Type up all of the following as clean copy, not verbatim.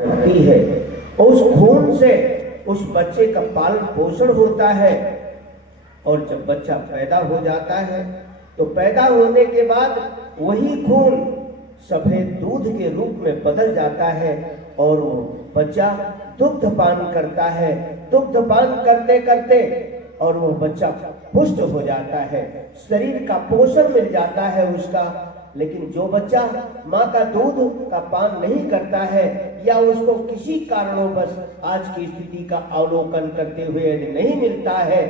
होती है। उस खून से उस बच्चे का पालन पोषण होता है और जब बच्चा पैदा हो जाता है तो पैदा होने के बाद वही खून सफेद दूध के रूप में बदल जाता है और वो बच्चा दुग्ध पान करता है। दुग्ध पान करते करते और वो बच्चा पुष्ट हो जाता है, शरीर का पोषण मिल जाता है उसका। लेकिन जो बच्चा माँ का दूध का पान नहीं करता है या उसको किसी कारणों आज की स्थिति का अवलोकन करते हुए यदि नहीं मिलता है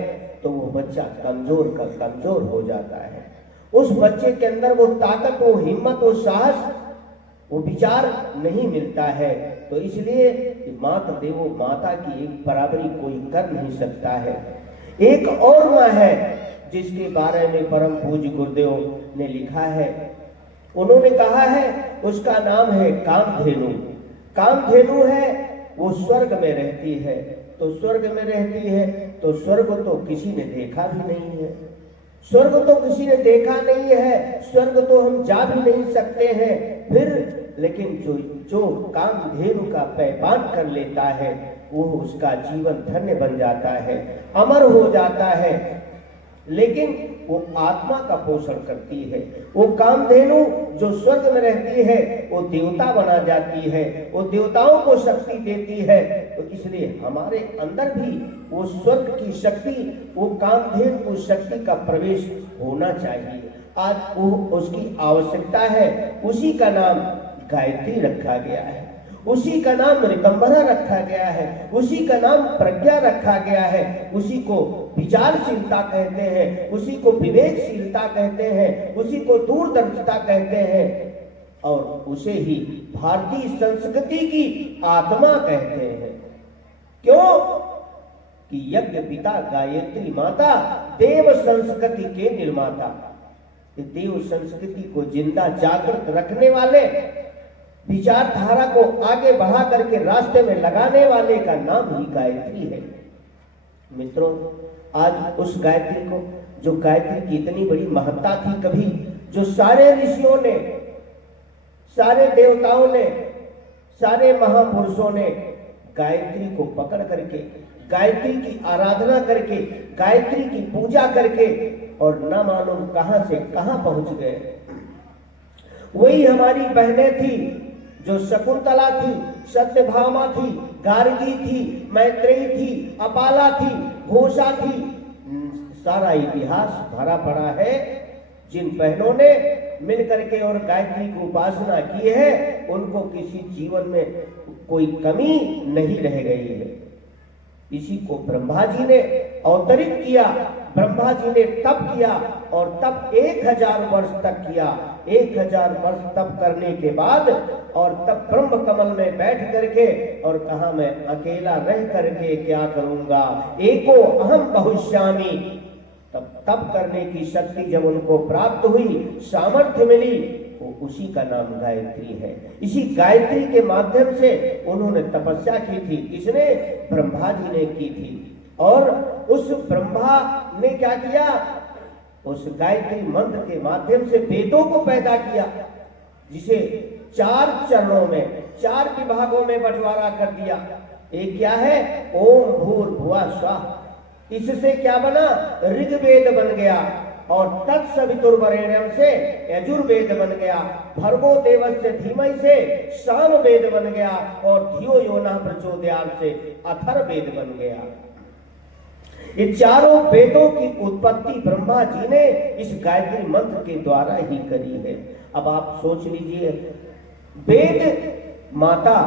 तो वो बच्चा कमजोर का कमजोर हो जाता है। उस बच्चे के अंदर वो ताकत, वो हिम्मत, वो साहस, वो विचार नहीं मिलता है। तो इसलिए माता देवो माता की एक बराबरी कोई कर नहीं सकता है। एक और माँ है जिसके बारे में परम पूज्य गुरुदेव ने लिखा है। उन्होंने कहा है उसका नाम है कामधेनु। कामधेनु है वो स्वर्ग में रहती है। तो स्वर्ग में रहती है तो स्वर्ग तो किसी ने देखा भी नहीं है, स्वर्ग तो किसी ने देखा नहीं है, स्वर्ग तो हम जा भी नहीं सकते हैं। फिर लेकिन जो कामधेनु का पैपान कर लेता है वो उसका जीवन धन्य बन जाता है, अमर हो जाता है। लेकिन वो आत्मा का पोषण करती है। वो कामधेनु जो स्वर्ग में रहती है वो देवता बना जाती है, वो देवताओं को शक्ति देती है। तो इसलिए हमारे अंदर भी वो स्वर्ग की शक्ति, वो कामधेनु की शक्ति का प्रवेश होना चाहिए। आज वो उसकी आवश्यकता है। उसी का नाम गायत्री रखा गया है, उसी का नाम ऋतंभरा रखा गया है, उसी का नाम प्रज्ञा रखा गया है, उसी को विचारशीलता कहते हैं, उसी को विवेकशीलता कहते हैं, उसी को दूरदर्शिता कहते हैं और उसे ही भारतीय संस्कृति की आत्मा कहते हैं। क्यों कि यज्ञ पिता गायत्री माता देव संस्कृति के निर्माता। देव संस्कृति को जिंदा जागृत रखने वाले, विचारधारा को आगे बढ़ा करके रास्ते में लगाने वाले का नाम ही गायत्री है। मित्रों, आज उस गायत्री को, जो गायत्री की इतनी बड़ी महत्ता थी, कभी जो सारे ऋषियों ने, सारे देवताओं ने, सारे महापुरुषों ने गायत्री को पकड़ करके, गायत्री की आराधना करके, गायत्री की पूजा करके और न मालूम कहां से कहां पहुंच गए। वही हमारी बहनें थी जो शकुंतला थी, सत्यभामा थी, गार्गी थी, मैत्रेयी थी, अपाला थी, घोषा थी। सारा इतिहास भरा पड़ा है। जिन बहनों ने मिलकर के और गायत्री की उपासना की है उनको किसी जीवन में कोई कमी नहीं रह गई है। इसी को ब्रह्मा जी ने अवतरित किया। ब्रह्मा जी ने तप किया और तप 1000 वर्ष तक किया। 1000 वर्ष तप करने के बाद और तब ब्रह्म कमल में बैठ करके और कहा मैं अकेला रह करके क्या करूंगा, एको अहम बहुश्यामी। तब तप करने की शक्ति जब उनको प्राप्त हुई, सामर्थ्य मिली, वो उसी का नाम गायत्री है। इसी गायत्री के माध्यम से उन्होंने तपस्या की थी। किसने? ब्रह्मा जी ने की थी। और उस ब्रह्मा ने क्या किया? उस गायत्री मंत्र के माध्यम से वेदों को पैदा किया, जिसे 4 चरणों में, 4 विभागों में बंटवारा कर दिया। एक क्या है? ओम भूर्भुवः स्वः। इससे क्या बना? ऋग्वेद बन गया और तत्सवितुर्वरेण्यम से यजुर्वेद बन गया। भर्गो देवस्य धीमहि से सामवेद बन गया और धियो यो नः प्रचोदयात् से अथर्ववेद बन गया। ये चारों वेदों की उत्पत्ति ब्रह्मा जी ने इस गायत्री मंत्र के द्वारा ही करी है। अब आप सोच लीजिए, वेद माता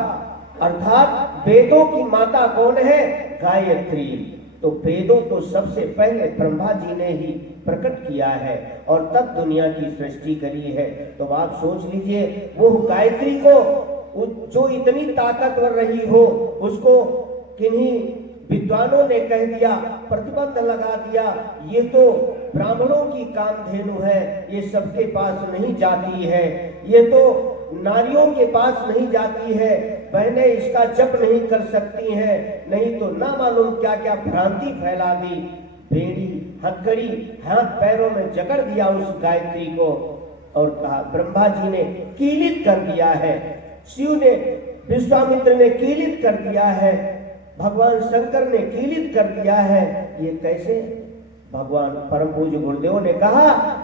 अर्थात वेदों की माता कौन है? गायत्री। तो वेदों को सबसे पहले ब्रह्मा जी ने ही प्रकट किया है और तब दुनिया की सृष्टि करी है। तो आप सोच लीजिए, वो गायत्री को जो इतनी ताकतवर रही हो, उसको किन्हीं विद्वानों ने कह दिया, प्रतिबंध लगा दिया, ये तो ब्राह्मणों की कामधेनु है, ये सबके पास नहीं जाती है, ये तो नारियों के पास नहीं जाती है, बहनें इसका जप नहीं कर सकती हैं, नहीं तो ना मालूम क्या क्या भ्रांति फैला दी। बेड़ी हथकड़ी हाथ पैरों में जकड़ दिया उस गायत्री को और कहा, ब्रह्मा जी ने कीलित कर दिया है, शिव ने विश्वामित्र ने कीलित कर दिया है, भगवान शंकर ने कीलित कर दिया है। ये कैसे? भगवान परम पूज्य गुरुदेव ने कहा,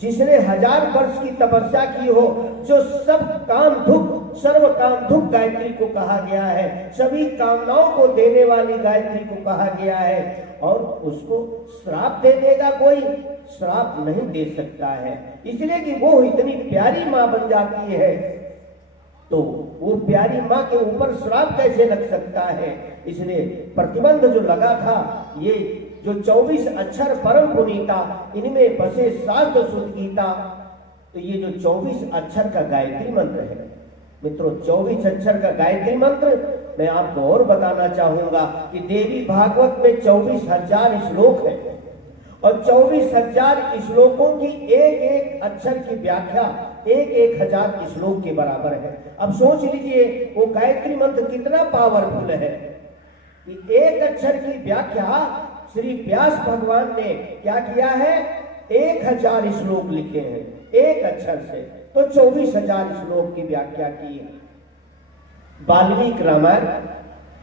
जिसने 1000 वर्ष की तपस्या की हो, जो सब काम दुख, सर्व काम दुख गायत्री को कहा गया है, सभी कामनाओं को देने वाली गायत्री को कहा गया है, और उसको श्राप दे देगा कोई? श्राप नहीं दे सकता है, इसलिए कि वो इतनी प्यारी माँ बन जाती है, तो वो प्यारी माँ के ऊपर श्राप कैसे लग सकता है? इसलिए प्रतिबंध जो लगा था, ये जो 24 अक्षर परम पुनीता, इनमें बसे शास्त्र शुद्ध गीता, तो ये जो 24 अक्षर का गायत्री मंत्र है मित्रों, 24 अक्षर का गायत्री मंत्र मैं आपको और बताना चाहूंगा कि देवी भागवत में 24,000 श्लोक है, और 24,000 श्लोकों की एक एक अक्षर की व्याख्या 1,000 श्लोक के बराबर है। अब सोच लीजिए वो गायत्री मंत्र कितना पावरफुल है कि एक अक्षर की व्याख्या श्री व्यास भगवान ने क्या किया है? 1,000 श्लोक लिखे हैं एक अक्षर से, तो 24,000 श्लोक की व्याख्या की है। वाल्मीकि रामायण,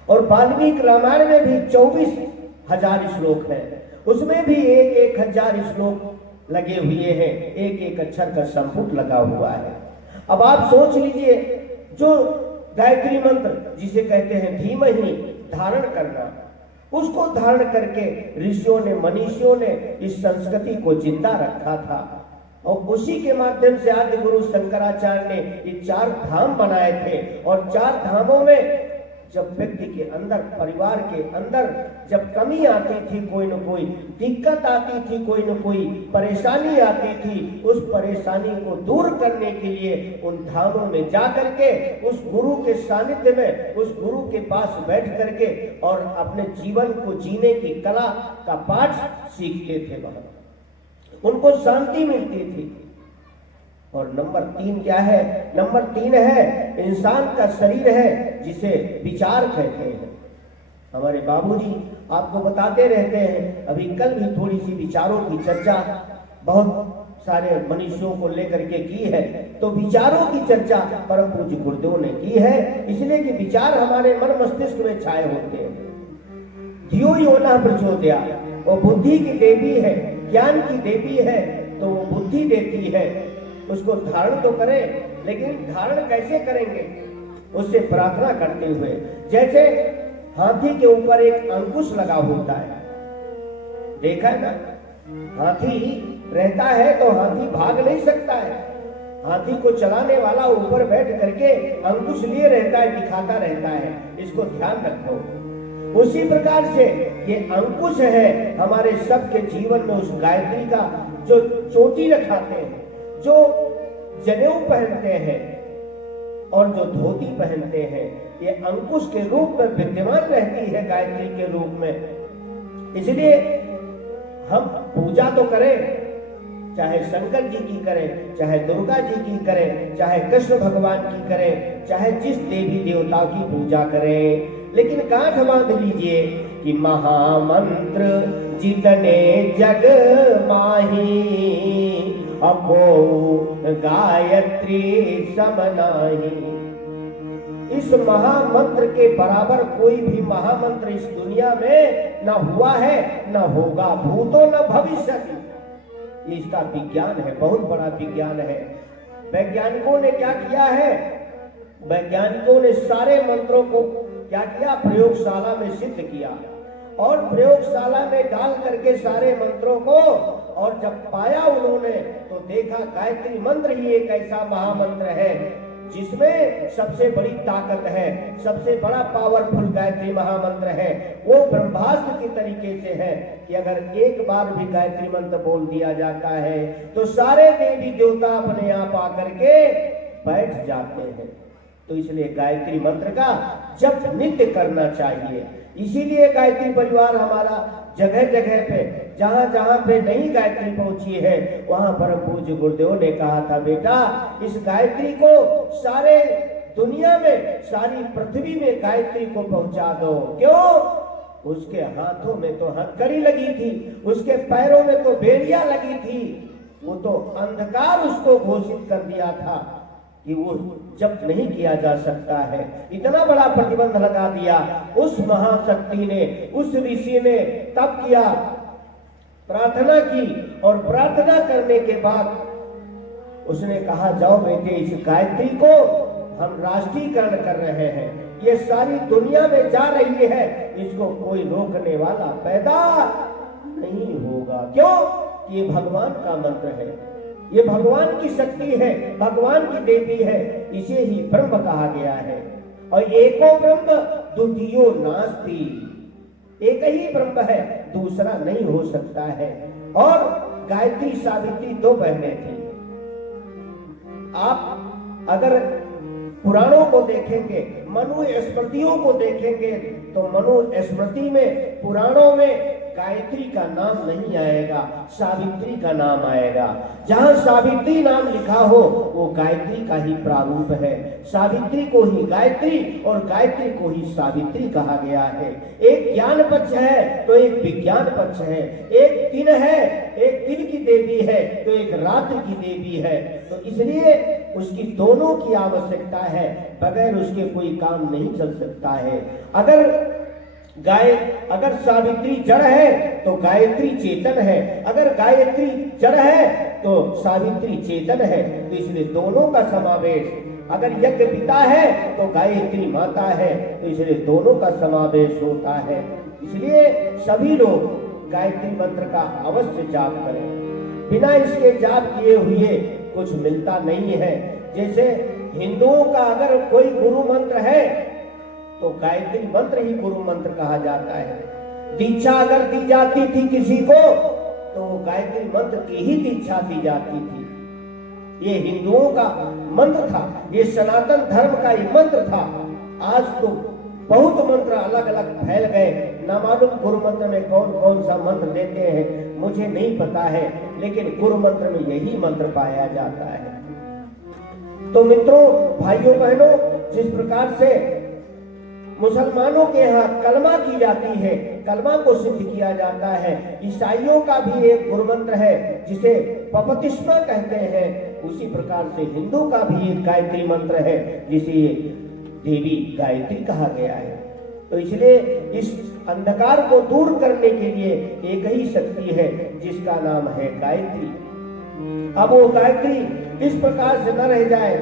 और वाल्मीकि रामायण में भी 24,000 श्लोक है, उसमें भी 1,000 श्लोक लगे हुए हैं, एक एक अक्षर का संपुट लगा हुआ है। अब आप सोच लीजिए, जो गायत्री मंत्र जिसे कहते हैं धीमहि, धारण करना, उसको धारण करके ऋषियों ने, मनीषियों ने इस संस्कृति को जिंदा रखा था, और उसी के माध्यम से आदि गुरु शंकराचार्य ने ये 4 धाम बनाए थे। और 4 धामों में जब व्यक्ति के अंदर, परिवार के अंदर जब कमी आती थी, कोई न कोई दिक्कत आती थी, कोई न कोई परेशानी आती थी, उस परेशानी को दूर करने के लिए उन धामों में जा करके उस गुरु के सानिध्य में, उस गुरु के पास बैठ करके और अपने जीवन को जीने की कला का पाठ सीखते थे, वहां उनको शांति मिलती थी। और नंबर 3 क्या है? नंबर 3 है इंसान का शरीर है जिसे विचार कहते हैं। हमारे बाबूजी आपको बताते रहते हैं, अभी कल भी थोड़ी सी विचारों की चर्चा बहुत सारे मनुष्यों को लेकर के की है, तो विचारों की चर्चा परम पूज्य गुरुदेव ने की है, इसलिए कि विचार हमारे मन मस्तिष्क में छाए होते हैं। धियो यो न प्रचोदयात्, वो बुद्धि की देवी है, ज्ञान की देवी है, तो वो बुद्धि देती है, उसको धारण तो करें, लेकिन धारण कैसे करेंगे? उससे प्रार्थना करते हुए। जैसे हाथी के ऊपर एक अंकुश लगा होता है, देखा है ना, हाथी रहता है तो हाथी भाग नहीं सकता है, हाथी को चलाने वाला ऊपर बैठ करके अंकुश लिए रहता है, दिखाता रहता है, इसको ध्यान रखो। उसी प्रकार से ये अंकुश है हमारे सबके जीवन में, उस गायत्री का जो चोटी रखाते हैं, जो जनेऊ पहनते हैं और जो धोती पहनते हैं, ये अंकुश के रूप में विद्यमान रहती है गायत्री के रूप में। इसलिए हम पूजा तो करें, चाहे शंकर जी की करें, चाहे दुर्गा जी की करें, चाहे कृष्ण भगवान की करें, चाहे जिस देवी देवता की पूजा करें, लेकिन गांठ बांध लीजिए कि महामंत्र जितने जग माही, अको गायत्री समनाही। इस महामंत्र के बराबर कोई भी महामंत्र इस दुनिया में न हुआ है, न होगा, भूतो न भविष्यति। इसका विज्ञान है, बहुत बड़ा विज्ञान है। वैज्ञानिकों ने क्या किया है? वैज्ञानिकों ने सारे मंत्रों को क्या किया? प्रयोगशाला में सिद्ध किया, और प्रयोगशाला में डाल करके सारे मंत्रों को, और जब पाया उन्होंने तो देखा गायत्री मंत्र ही एक ऐसा महामंत्र है जिसमें सबसे बड़ी ताकत है, सबसे बड़ा पावरफुल गायत्री महामंत्र है। वो ब्रह्मास्त्र की तरीके से है कि अगर एक बार भी गायत्री मंत्र बोल दिया जाता है तो सारे देवी देवता अपने आप आकर के बैठ जाते हैं। तो इसलिए गायत्री मंत्र का जप नित्य करना चाहिए। इसीलिए गायत्री परिवार हमारा जगह जगह पे, जहां जहां पे नई गायत्री पहुंची है, वहां परम पूज्य गुरुदेव ने कहा था, बेटा इस गायत्री को सारे दुनिया में, सारी पृथ्वी में गायत्री को पहुंचा दो। क्यों? उसके हाथों में तो हथकड़ी लगी थी, उसके पैरों में तो बेड़ियां लगी थी, वो तो अंधकार उसको घोषित कर दिया था कि वो जप नहीं किया जा सकता है। इतना बड़ा प्रतिबंध लगा दिया। उस महाशक्ति ने, उस ऋषि ने तप किया, प्रार्थना की, और प्रार्थना करने के बाद उसने कहा, जाओ बेटे, इस गायत्री को हम राष्ट्रीयकरण कर रहे हैं, ये सारी दुनिया में जा रही है, इसको कोई रोकने वाला पैदा नहीं होगा। क्यों? ये भगवान का मंत्र है, ये भगवान की शक्ति है, भगवान की देवी है, इसे ही ब्रह्म कहा गया है। और एको ब्रह्म द्वितीयो नास्ति, एक ही ब्रह्म है, दूसरा नहीं हो सकता है। और गायत्री सावित्री दो बहनें थी। आप अगर पुराणों को देखेंगे, मनु स्मृतियों को देखेंगे, तो मनु स्मृति में, पुराणों में गायत्री का नाम नहीं आएगा, सावित्री का नाम आएगा। जहां सावित्री नाम लिखा हो वो गायत्री का ही प्रारूप है। सावित्री को ही गायत्री और गायत्री को ही सावित्री कहा गया है। एक ज्ञान पक्ष है तो एक विज्ञान पक्ष है, एक दिन है, एक दिन की देवी है तो एक रात्रि की देवी है। तो इसलिए उसकी दोनों की आवश्यकता है, बगैर उसके कोई काम नहीं चल सकता है। अगर सावित्री जड़ है तो गायत्री चेतन है, अगर गायत्री जड़ है तो सावित्री चेतन है। तो इसलिए दोनों का समावेश, अगर यज्ञ पिता है तो गायत्री माता है, तो इसलिए दोनों का समावेश होता है। इसलिए सभी लोग गायत्री मंत्र का अवश्य जाप करें। बिना इसके जाप किए हुए कुछ मिलता नहीं है। जैसे हिंदुओं का अगर कोई गुरु मंत्र है तो गायत्री मंत्र ही गुरु मंत्र कहा जाता है। दीक्षा अगर दी जाती थी किसी को तो गायत्री मंत्र की ही दीक्षा दी जाती थी। ये हिंदुओं का मंत्र था, ये सनातन धर्म का ही मंत्र था। आज तो बहुत मंत्र अलग अलग फैल गए, ना मालूम गुरु मंत्र में कौन कौन सा मंत्र देते हैं, मुझे नहीं पता है, लेकिन गुरु मंत्र में यही मंत्र पाया जाता है। तो मित्रों, भाइयों बहनों, जिस प्रकार से मुसलमानों के यहाँ कलमा की जाती है, कलमा को सिद्ध किया जाता है, ईसाइयों का भी एक गुरु मंत्र है जिसे पपतिस्मा कहते हैं, उसी प्रकार से हिंदू का भी एक गायत्री मंत्र है जिसे देवी गायत्री कहा गया है। तो इसलिए इस अंधकार को दूर करने के लिए एक ही शक्ति है जिसका नाम है गायत्री। अब वो गायत्री इस प्रकार से न रह जाए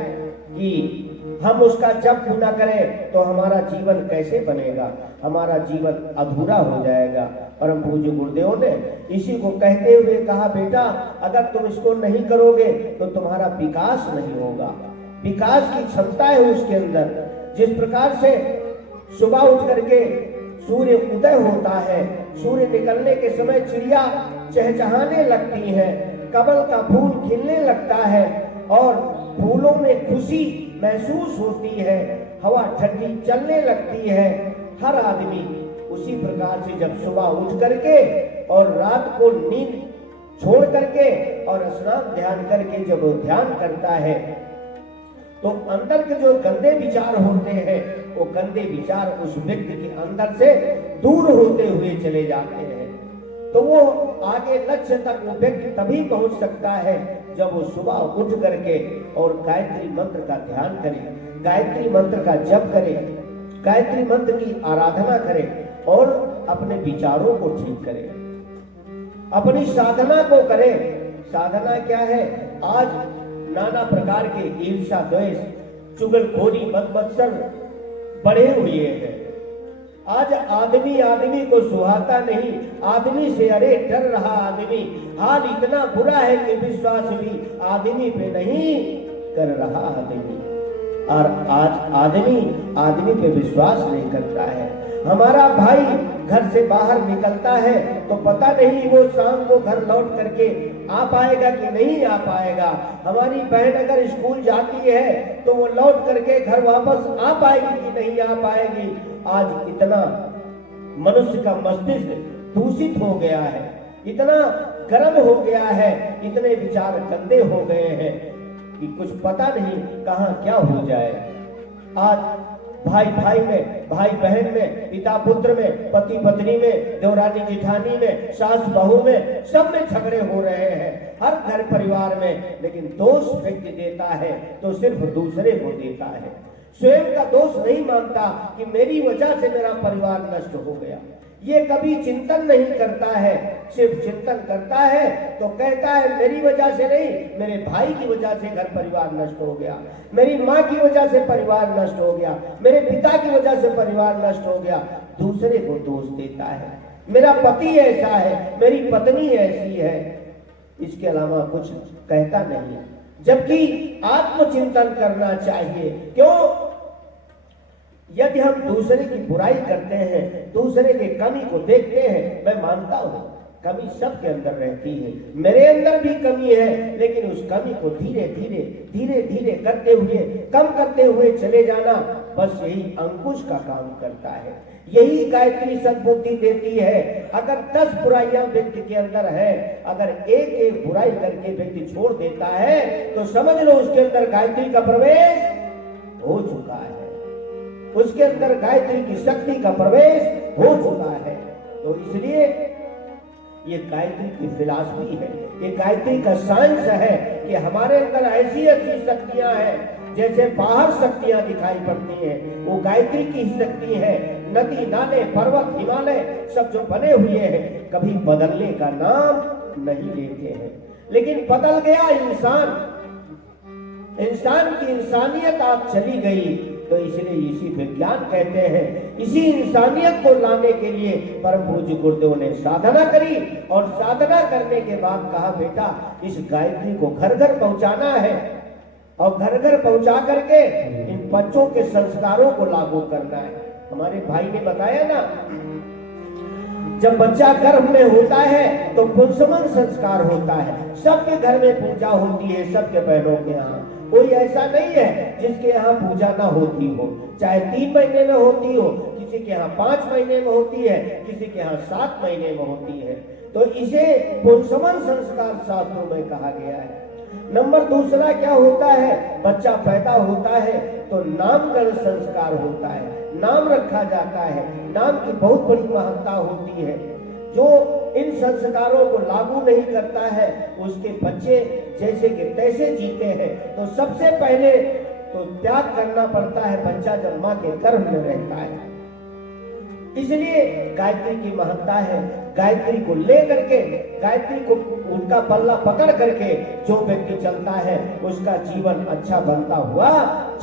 कि हम उसका जप न करें तो हमारा जीवन कैसे बनेगा, हमारा जीवन अधूरा हो जाएगा। परम पूज्य गुरुदेव ने इसी को कहते हुए कहा, बेटा अगर तुम इसको नहीं करोगे तो तुम्हारा विकास नहीं होगा। विकास की क्षमता है उसके अंदर। जिस प्रकार से सुबह उठ करके सूर्य उदय होता है, सूर्य निकलने के समय चिड़िया चहचहाने लगती है, कमल का फूल खिलने लगता है और फूलों में खुशी महसूस होती है, हवा ठंडी चलने लगती है। हर आदमी उसी प्रकार से जब सुबह उठ करके और रात को नींद छोड़ करके और स्नान ध्यान करके जब वो ध्यान करता है तो अंदर के जो गंदे विचार होते हैं वो गंदे विचार उस व्यक्ति के अंदर से दूर होते हुए चले जाते हैं। तो वो आगे लक्ष्य तक वो व्यक्ति तभी पहुंच सकता है जब वो सुबह उठ करके और गायत्री मंत्र का ध्यान करे, गायत्री मंत्र का जप करे, गायत्री मंत्र की आराधना करे और अपने विचारों को ठीक करे, अपनी साधना को करे। साधना क्या है? आज नाना प्रकार के ईर्ष्या, द्वेष, चुगलखोरी, मत्सर बढ़े हुए हैं। आज आदमी आदमी को सुहाता नहीं, आदमी से अरे डर रहा आदमी। हाल इतना बुरा है कि विश्वास भी आदमी पे नहीं कर रहा आदमी, और आज आदमी पे विश्वास नहीं करता है। हमारा भाई घर से बाहर निकलता है तो पता नहीं वो शाम को घर लौट करके आ पाएगा कि नहीं आ पाएगा। हमारी बहन अगर स्कूल जाती है तो वो लौट करके घर वापस आ पाएगी कि नहीं आ पाएगी। आज इतना मनुष्य का मस्तिष्क दूषित हो गया है, इतना गर्म हो गया है, इतने विचार गंदे हो गए हैं कि कुछ पता नहीं कहां क्या हो जाए। आज भाई भाई में, भाई बहन में, पिता पुत्र में, पति पत्नी में, देवरानी जिठानी में, सास बहू में, सब में झगड़े हो रहे हैं। हर घर परिवार में, लेकिन दोष व्यक्ति देता है तो सिर्फ दूसरे को देता है। स्वयं का दोष नहीं मानता कि मेरी वजह से मेरा परिवार नष्ट हो गया। ये कभी चिंतन नहीं करता है, सिर्फ चिंतन करता है तो कहता है मेरी वजह से नहीं, मेरे भाई की वजह से घर परिवार नष्ट हो गया, मेरी माँ की वजह से परिवार नष्ट हो गया, मेरे पिता की वजह से परिवार नष्ट हो गया। दूसरे को दोष देता है, मेरा पति ऐसा है, मेरी पत्नी ऐसी है, इसके अलावा कुछ कहता नहीं है। जबकि आत्मचिंतन करना चाहिए। क्यों? यदि हम दूसरे की बुराई करते हैं, दूसरे के कमी को देखते हैं, मैं मानता हूं कमी सबके अंदर रहती है, मेरे अंदर भी कमी है, लेकिन उस कमी को धीरे धीरे धीरे धीरे करते हुए, कम करते हुए चले जाना, बस यही अंकुश का काम करता है। यही गायत्री सद्बुद्धि देती है। अगर 10 बुराइयां व्यक्ति के अंदर है, अगर एक एक बुराई करके व्यक्ति छोड़ देता है तो समझ लो उसके अंदर गायत्री का प्रवेश हो चुका है, उसके अंदर गायत्री की शक्ति का प्रवेश हो चुका है। तो इसलिए ये गायत्री की फिलॉसफी है, ये गायत्री का साइंस है कि हमारे अंदर ऐसी ऐसी शक्तियां हैं, जैसे बाहर शक्तियां दिखाई पड़ती हैं, वो गायत्री की ही शक्ति है। नदी, नाले, पर्वत, हिमालय सब जो बने हुए हैं, कभी बदलने का नाम नहीं लेते हैं। लेकिन बदल गया इंसान, इंसान की इंसानियत आज चली गई, तो इसलिए इसी विज्ञान कहते हैं, इसी इंसानियत को लाने के लिए परम पूज्य गुरुदेव ने साधना करी, और साधना करने के बाद कहा बेटा इस गायत्री को घर घर पहुंचाना है, और घर घर पहुंचा करके इन बच्चों के संस्कारों को लागू करना है। हमारे भाई ने बताया ना, जब बच्चा गर्भ में होता है तो पुंसवन संस्कार होता है, सबके घर में पूजा होती है, सबके बहनों के यहाँ। कोई ऐसा नहीं है जिसके यहाँ पूजा ना होती हो, चाहे 3 महीने में होती हो, किसी के यहाँ 5 महीने में होती है, किसी के यहाँ 7 महीने में होती है। तो इसे पुंसवन संस्कार शास्त्रों में कहा गया है। नंबर दूसरा क्या होता है, बच्चा पैदा होता है तो नामकरण संस्कार होता है, नाम रखा जाता है, नाम की बहुत बड़ी महत्ता होती है। जो इन संस्कारों को लागू नहीं करता है, उसके बच्चे जैसे कि तैसे जीते हैं। तो सबसे पहले तो त्याग करना पड़ता है बच्चा जब माँ के गर्भ में रहता है। इसलिए गायत्री की महत्ता है। गायत्री को लेकर के, गायत्री को उनका पल्ला पकड़ करके जो व्यक्ति चलता है उसका जीवन अच्छा बनता हुआ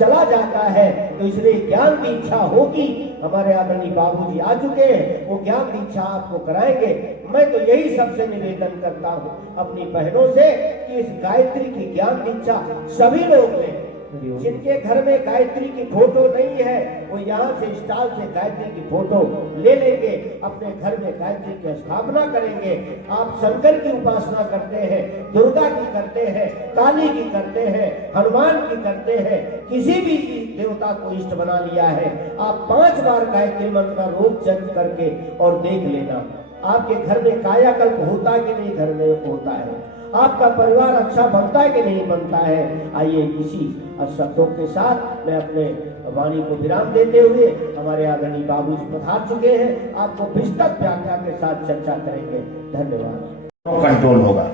चला जाता है। तो इसलिए ज्ञान दीक्षा होगी। हमारे आदरणीय बाबूजी आ चुके हैं, वो ज्ञान दीक्षा आपको कराएंगे। मैं तो यही सबसे निवेदन करता हूँ अपनी बहनों से कि इस गायत्री की ज्ञान दीक्षा सभी लोग लें। जिनके घर में गायत्री की फोटो नहीं है, वो यहाँ से स्टॉल से गायत्री की फोटो ले लेंगे, अपने घर में गायत्री की स्थापना करेंगे। आप शंकर की उपासना करते हैं, दुर्गा की करते हैं, काली की करते हैं, हनुमान की करते हैं, किसी भी देवता को इष्ट बना लिया है, आप 5 बार गायत्री मंत्र का रोज जप करके और देख लेना आपके घर में कायाकल्प होता है कि नहीं, घर में होता है, आपका परिवार अच्छा बनता है कि नहीं बनता है। आइए इसी शब्दों के साथ मैं अपने वाणी को विराम देते हुए, हमारे आदरणीय बाबूजी पधार चुके हैं, आपको विस्तृत व्याख्या के साथ चर्चा करेंगे। धन्यवाद। कंट्रोल होगा,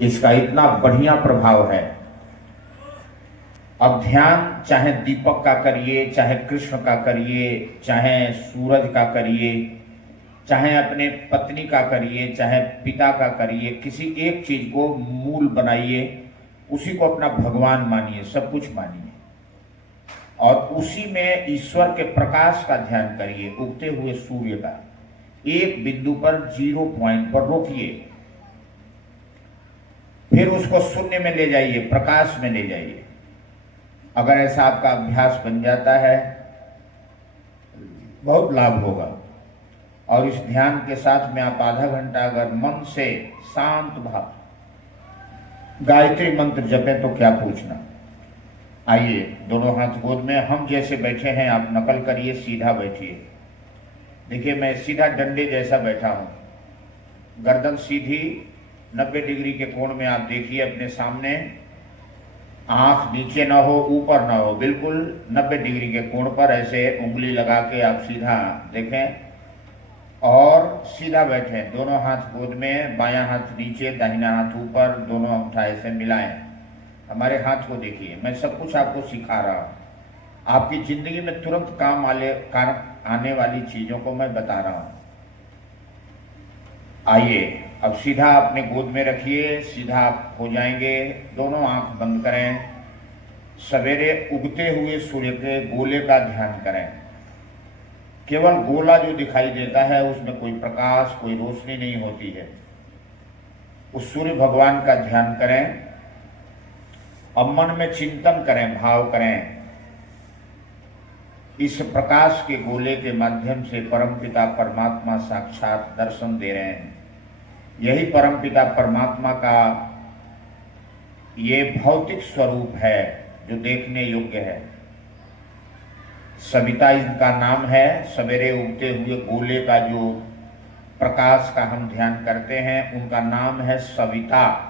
इसका इतना बढ़िया प्रभाव है। अब ध्यान चाहे दीपक का करिए, चाहे कृष्ण का करिए, चाहे सूरज का करिए, चाहे अपने पत्नी का करिए, चाहे पिता का करिए, किसी एक चीज को मूल बनाइए, उसी को अपना भगवान मानिए, सब कुछ मानिए, और उसी में ईश्वर के प्रकाश का ध्यान करिए। उगते हुए सूर्य का एक बिंदु पर 0 पॉइंट पर रोकिए, फिर उसको शून्य में ले जाइए, प्रकाश में ले जाइए। अगर ऐसा आपका अभ्यास बन जाता है, बहुत लाभ होगा। और इस ध्यान के साथ में आप आधा घंटा अगर मन से शांत भाव गायत्री मंत्र जपें तो क्या पूछना। आइए, दोनों हाथ गोद में, हम जैसे बैठे हैं आप नकल करिए, सीधा बैठिए। देखिए मैं सीधा डंडे जैसा बैठा हूं, गर्दन सीधी 90 डिग्री के कोण में आप देखिए अपने सामने, आंख नीचे ना हो ऊपर ना हो, बिल्कुल 90 डिग्री के कोण पर ऐसे उंगली लगा के आप सीधा देखें। और सीधा बैठे, दोनों हाथ गोद में, बायां हाथ नीचे, दाहिना हाथ ऊपर, दोनों अंगूठा ऐसे मिलाएं। हमारे हाथ को देखिए, मैं सब कुछ आपको सिखा रहा हूँ। आपकी जिंदगी में तुरंत काम आने वाली चीजों को मैं बता रहा हूँ। आइए, अब सीधा अपने गोद में रखिए, सीधा आप हो जाएंगे। दोनों आंख बंद करें। सवेरे उगते हुए सूर्य के गोले का ध्यान करें। केवल गोला जो दिखाई देता है उसमें कोई प्रकाश, कोई रोशनी नहीं होती है। उस सूर्य भगवान का ध्यान करें। अब मन में चिंतन करें, भाव करें। इस प्रकाश के गोले के माध्यम से परमपिता परमात्मा साक्षात दर्शन दे रहे हैं। यही परमपिता परमात्मा का ये भौतिक स्वरूप है जो देखने योग्य है। सविता इनका नाम है। सवेरे उगते हुए गोले का जो प्रकाश का हम ध्यान करते हैं उनका नाम है सविता।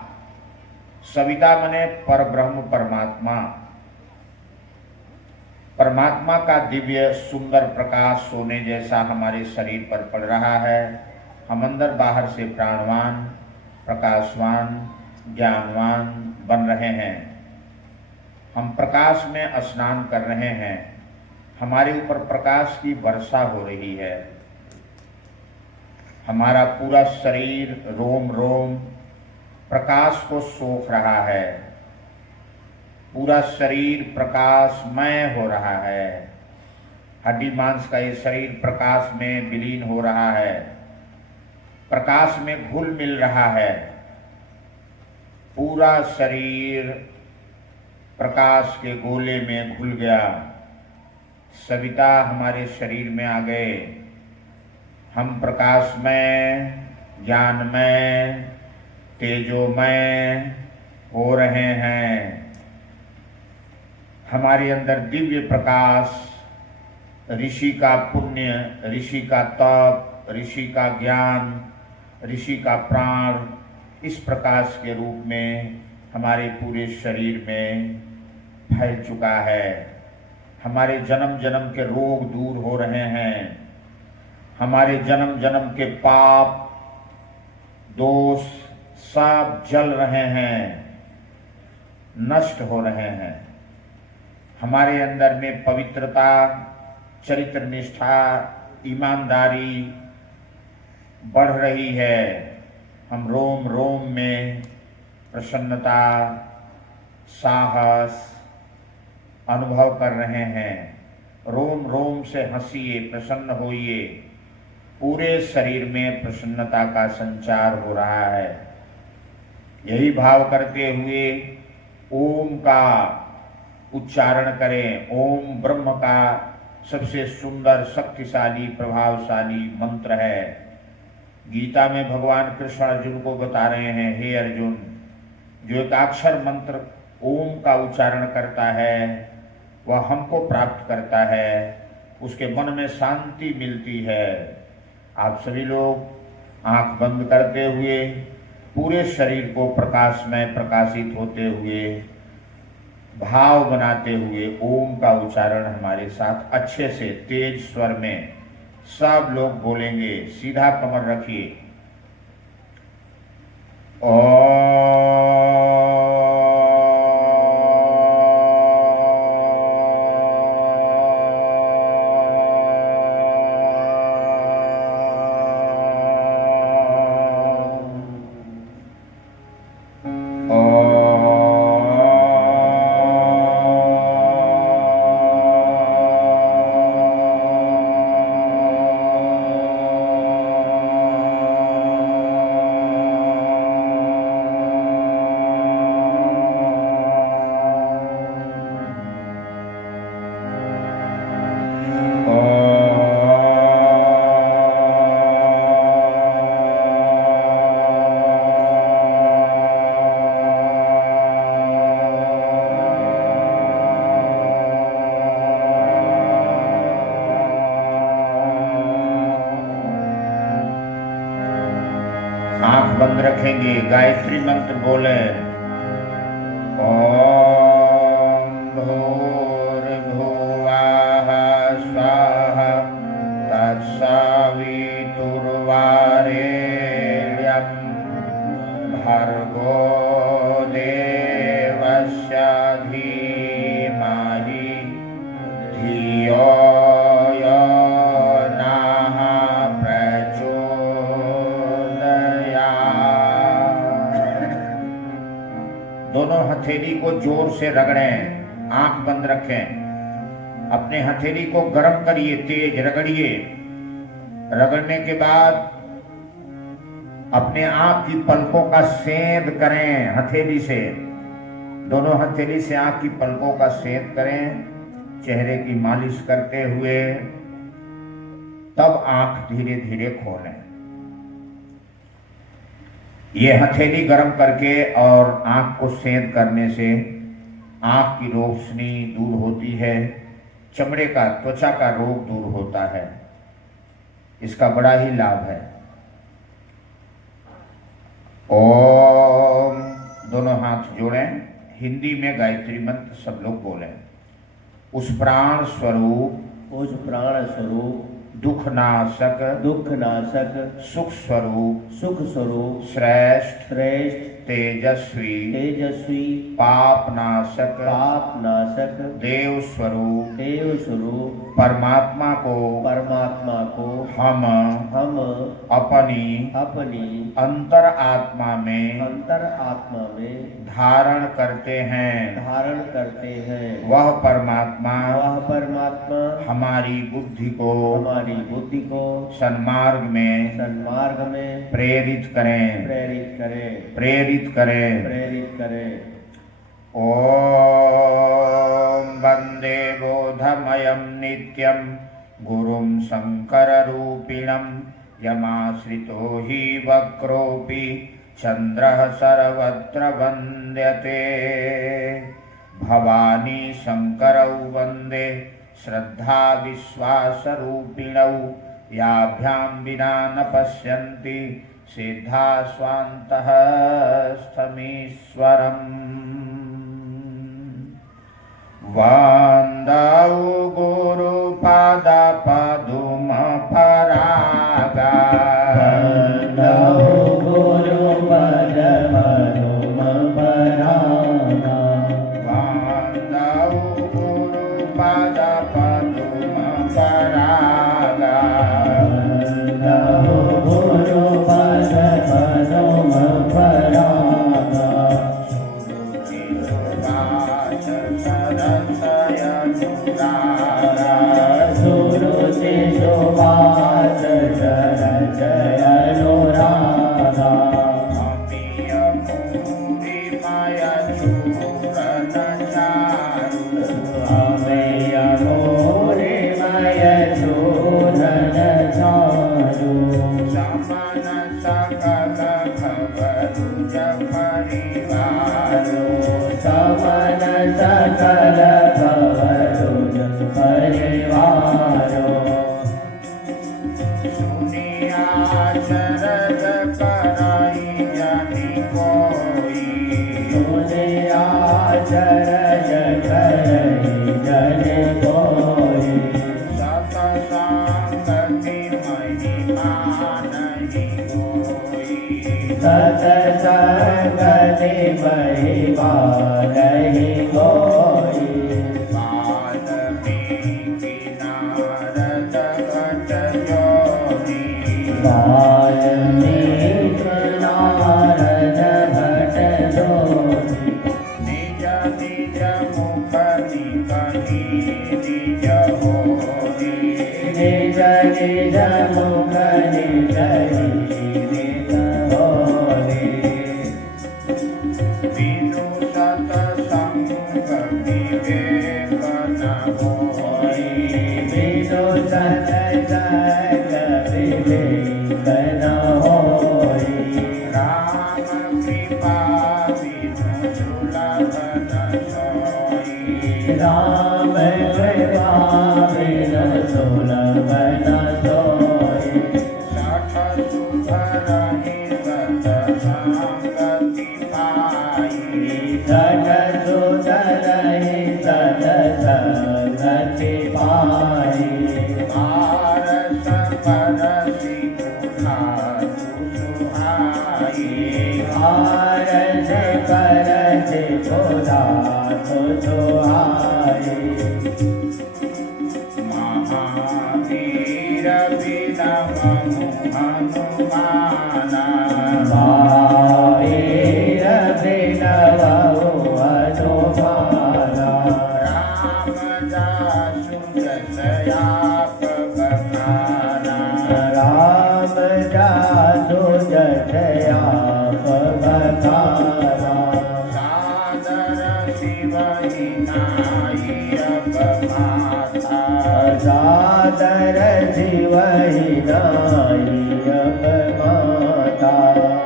सविता माने परब्रह्म परमात्मा। परमात्मा का दिव्य सुंदर प्रकाश सोने जैसा हमारे शरीर पर पड़ रहा है। हम अंदर बाहर से प्राणवान, प्रकाशवान, ज्ञानवान बन रहे हैं। हम प्रकाश में स्नान कर रहे हैं। हमारे ऊपर प्रकाश की वर्षा हो रही है। हमारा पूरा शरीर रोम रोम प्रकाश को सोख रहा है। पूरा शरीर प्रकाशमय हो रहा है। हड्डी मांस का ये शरीर प्रकाश में विलीन हो रहा है, प्रकाश में घुल मिल रहा है। पूरा शरीर प्रकाश के गोले में घुल गया। सविता हमारे शरीर में आ गए। हम प्रकाशमय, ज्ञानमय, तेजोमय हो रहे हैं। हमारे अंदर दिव्य प्रकाश, ऋषि का पुण्य, ऋषि का तप, ऋषि का ज्ञान, ऋषि का प्राण इस प्रकाश के रूप में हमारे पूरे शरीर में फैल चुका है। हमारे जन्म जन्म के रोग दूर हो रहे हैं। हमारे जन्म जन्म के पाप दोष सब जल रहे हैं, नष्ट हो रहे हैं। हमारे अंदर में पवित्रता, चरित्र निष्ठा, ईमानदारी बढ़ रही है। हम रोम रोम में प्रसन्नता, साहस अनुभव कर रहे हैं। रोम रोम से हंसिए, प्रसन्न होइए। पूरे शरीर में प्रसन्नता का संचार हो रहा है। यही भाव करते हुए ओम का उच्चारण करें। ओम ब्रह्म का सबसे सुंदर, शक्तिशाली, प्रभावशाली मंत्र है। गीता में भगवान कृष्ण अर्जुन को बता रहे हैं, हे अर्जुन, जो एक अक्षर मंत्र ओम का उच्चारण करता है वह हमको प्राप्त करता है, उसके मन में शांति मिलती है। आप सभी लोग आंख बंद करते हुए पूरे शरीर को प्रकाश में प्रकाशित होते हुए भाव बनाते हुए ओम का उच्चारण हमारे साथ अच्छे से तेज स्वर में सब लोग बोलेंगे। सीधा कमर रखिए। आंख बंद रखेंगे, गायत्री मंत्र बोले। ओम भूर्भुवः स्वः तत्सवितुर्वरेण्यं हथेली को जोर से रगड़ें, आंख बंद रखें, अपने हथेली को गर्म करिए, तेज रगड़िए। रगड़ने के बाद अपने आंख की पलकों का सेंध करें हथेली से, दोनों हथेली से आंख की पलकों का सेंध करें, चेहरे की मालिश करते हुए तब आंख धीरे धीरे खोलें। ये हथेली गर्म करके और आंख को सेंध करने से आंख की रोशनी दूर होती है, चमड़े का, त्वचा का रोग दूर होता है। इसका बड़ा ही लाभ है। ओम, दोनों हाथ जोड़ें, हिंदी में गायत्री मंत्र सब लोग बोलें। उस प्राण स्वरूप, उस प्राण स्वरूप, दुख नाशक, दुख नाशक, सुख स्वरूप, सुख स्वरूप, श्रेष्ठ, श्रेष्ठ, तेजस्वी, तेजस्वी, पाप नाशक, पाप नाशक, देव स्वरूप, देव स्वरूप, परमात्मा को हम अपनी अंतर आत्मा में धारण करते हैं। वह परमात्मा हमारी बुद्धि को सन्मार्ग में प्रेरित करें। ओम वंदे बोधमयं नित्यं गुरुं शंकररूपिणं यमाश्रितो हि वक्रोऽपि चन्द्रः सर्वत्र वन्द्यते। भवानी शंकरौ वन्दे श्रद्धा विश्वासरूपिणौ याभ्यां विना न पश्यन्ति सिद्धा स्वान्तः स्थमीश्वरम्। वन्दौ गुरुपदपद्मपरागा, हनुमाना दरसि वही नाई अब माता।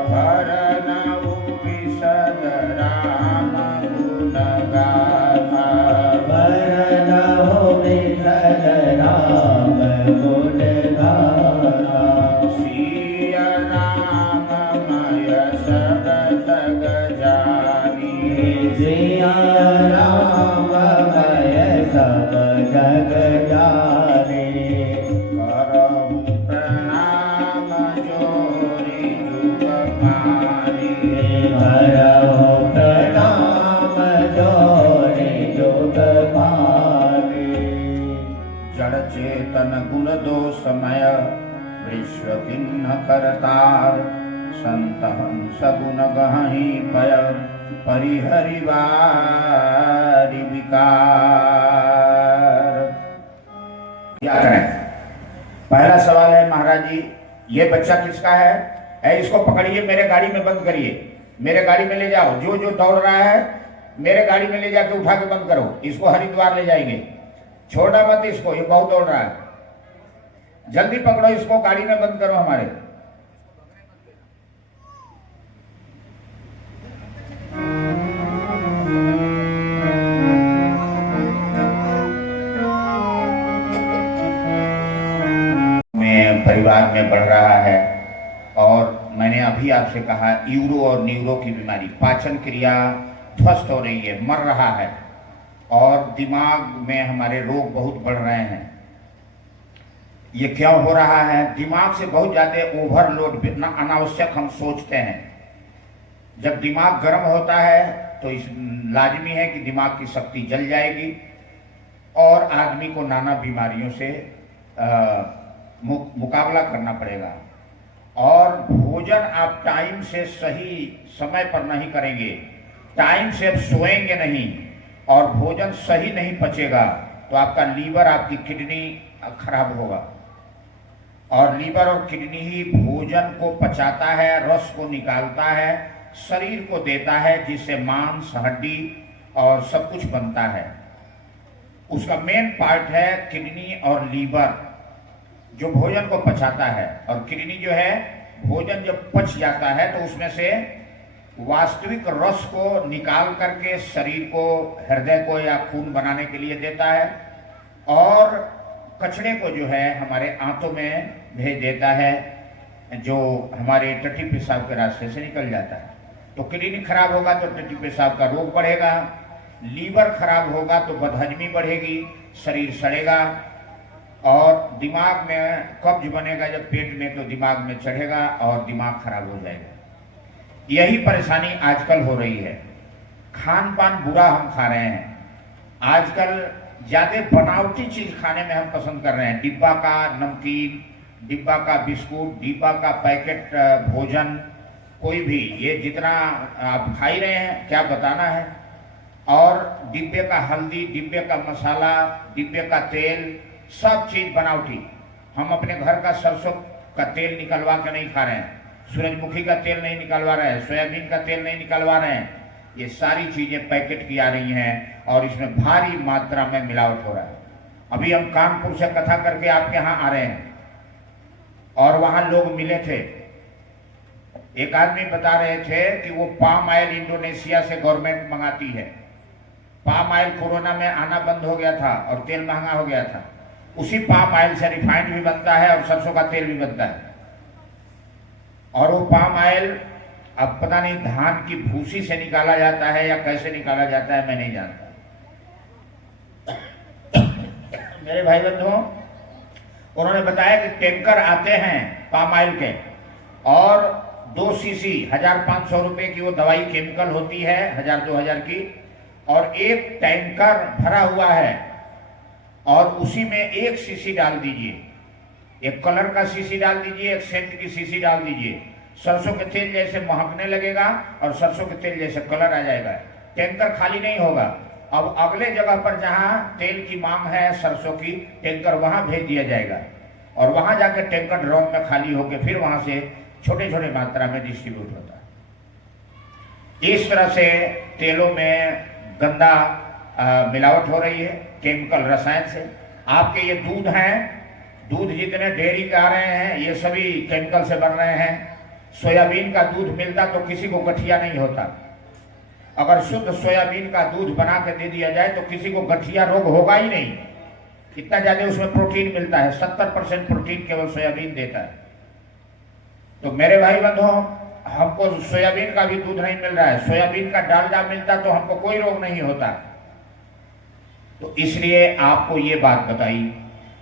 भरनऊ विशद राम गुण गाथा। भरनऊ विशद राम गुण गाथा। सिय राममय सब जग जानी। सिया राममय सब जग जानी। करहु प्रणाम जोरि जुग मानी। करहु प्रणाम जोरि जुग मानी। जड़ चेतन गुण दोषमय विश्व किन्ह करतार। संत हंस गुण गहहि पय परिहरि वारि विकार। क्या करें? पहला सवाल है महाराज जी, ये बच्चा किसका है? इसको पकड़िए, मेरे गाड़ी में बंद करिए, मेरे गाड़ी में ले जाओ। जो जो दौड़ रहा है मेरे गाड़ी में ले जाके उठा के बंद करो। इसको हरिद्वार ले जाएंगे, छोड़ना मत इसको, ये बहुत दौड़ रहा है। जल्दी पकड़ो इसको, गाड़ी में बंद करो हमारे। परिवार में बढ़ रहा है और मैंने अभी आपसे कहा यूरो और न्यूरो की बीमारी, पाचन क्रिया ध्वस्त हो रही है, मर रहा है और दिमाग में हमारे रोग बहुत बढ़ रहे हैं। ये क्यों हो रहा है? दिमाग से बहुत ज़्यादा ओवरलोड, अनावश्यक हम सोचते हैं। जब दिमाग गर्म होता है तो इस लाजमी है कि दिमाग की शक्ति जल जाएगी और आदमी को नाना बीमारियों से मुकाबला करना पड़ेगा। और भोजन आप टाइम से सही समय पर नहीं करेंगे, टाइम से आप सोएंगे नहीं और भोजन सही नहीं पचेगा तो आपका लीवर, आपकी किडनी खराब होगा। और लीवर और किडनी ही भोजन को पचाता है, रस को निकालता है, शरीर को देता है, जिससे मांस, हड्डी और सब कुछ बनता है। उसका मेन पार्ट है किडनी और लीवर, जो भोजन को पचाता है। और किडनी जो है, भोजन जब पच जाता है तो उसमें से वास्तविक रस को निकाल करके शरीर को, हृदय को या खून बनाने के लिए देता है और कचरे को जो है हमारे आंतों में भेज देता है, जो हमारे टट्टी पेशाब के रास्ते से निकल जाता है। तो किडनी खराब होगा तो टट्टी पेशाब का रोग बढ़ेगा, लीवर खराब होगा तो बदहजमी बढ़ेगी, शरीर सड़ेगा और दिमाग में कब्ज बनेगा। जब पेट में तो दिमाग में चढ़ेगा और दिमाग खराब हो जाएगा। यही परेशानी आजकल हो रही है। खान पान बुरा हम खा रहे हैं, आजकल ज्यादा बनावटी चीज खाने में हम पसंद कर रहे हैं। डिब्बा का नमकीन, डिब्बा का बिस्कुट, डिब्बा का पैकेट भोजन, कोई भी, ये जितना आप खा ही रहे हैं क्या बताना है। और डिब्बे का हल्दी, डिब्बे का मसाला, डिब्बे का तेल, सब चीज बनावटी। हम अपने घर का सरसों का तेल निकलवा के नहीं खा रहे हैं, सूरजमुखी का तेल नहीं निकलवा रहे हैं, सोयाबीन का तेल नहीं निकलवा रहे हैं। ये सारी चीजें पैकेट की आ रही हैं और इसमें भारी मात्रा में मिलावट हो रहा है। अभी हम कानपुर से कथा करके आपके यहाँ आ रहे हैं और वहां लोग मिले थे। एक आदमी बता रहे थे कि वो पाम ऑयल इंडोनेशिया से गवर्नमेंट मंगाती है। पाम ऑयल कोरोना में आना बंद हो गया था और तेल महंगा हो गया था। उसी पाम ऑयल से रिफाइंड भी बनता है और सरसों का तेल भी बनता है। और वो पाम ऑयल अब पता नहीं धान की भूसी से निकाला जाता है या कैसे निकाला जाता है, मैं नहीं जानता। मेरे भाई बंधुओं, उन्होंने बताया कि टैंकर आते हैं पाम ऑयल के और 2 सीसी 1500 रुपए की वो दवाई केमिकल होती है, 1000-2000 की, और एक टैंकर भरा हुआ है और उसी में 1 सीसी डाल दीजिए, एक कलर का सीसी डाल दीजिए, एक सेंट की सीसी डाल दीजिए। सरसों के तेल जैसे महकने लगेगा और सरसों के तेल जैसे कलर आ जाएगा। टैंकर खाली नहीं होगा। अब अगले जगह पर जहां तेल की मांग है सरसों की, टैंकर वहां भेज दिया जाएगा और वहां जाकर टैंकर ड्रम में खाली होकर फिर वहां से छोटे छोटे मात्रा में डिस्ट्रीब्यूट होता है। इस तरह से तेलों में गंदा मिलावट हो रही है केमिकल रसायन से। आपके ये दूध हैं, दूध जितने डेयरी के आ रहे हैं ये सभी केमिकल से बन रहे हैं। सोयाबीन का दूध मिलता तो किसी को गठिया नहीं होता। अगर शुद्ध सोयाबीन का दूध बना के दे दिया जाए तो किसी को गठिया रोग होगा ही नहीं। इतना ज्यादा उसमें प्रोटीन मिलता है, 70% प्रोटीन केवल सोयाबीन देता है। तो मेरे भाई बंधुओं, हमको सोयाबीन का भी दूध नहीं मिल रहा है, सोयाबीन का डालडा मिलता तो हमको कोई रोग नहीं होता। तो इसलिए आपको ये बात बताई,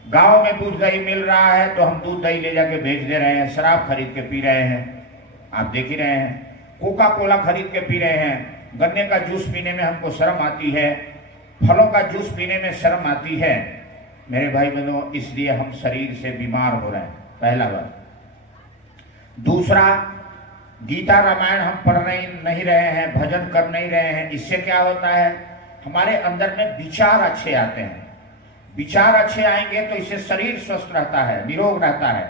गांव में दूध दही मिल रहा है तो हम दूध दही ले जाके बेच दे रहे हैं, शराब खरीद के पी रहे हैं, आप देख ही रहे हैं, कोका कोला खरीद के पी रहे हैं, गन्ने का जूस पीने में हमको शर्म आती है, फलों का जूस पीने में शर्म आती है। मेरे भाई बहनों, इसलिए हम शरीर से बीमार हो रहे हैं, पहला बात। दूसरा, गीता रामायण हम पढ़ नहीं रहे हैं, भजन कर नहीं रहे हैं, इससे क्या होता है, हमारे अंदर में विचार अच्छे आते हैं। विचार अच्छे आएंगे तो इससे शरीर स्वस्थ रहता है, निरोग रहता है,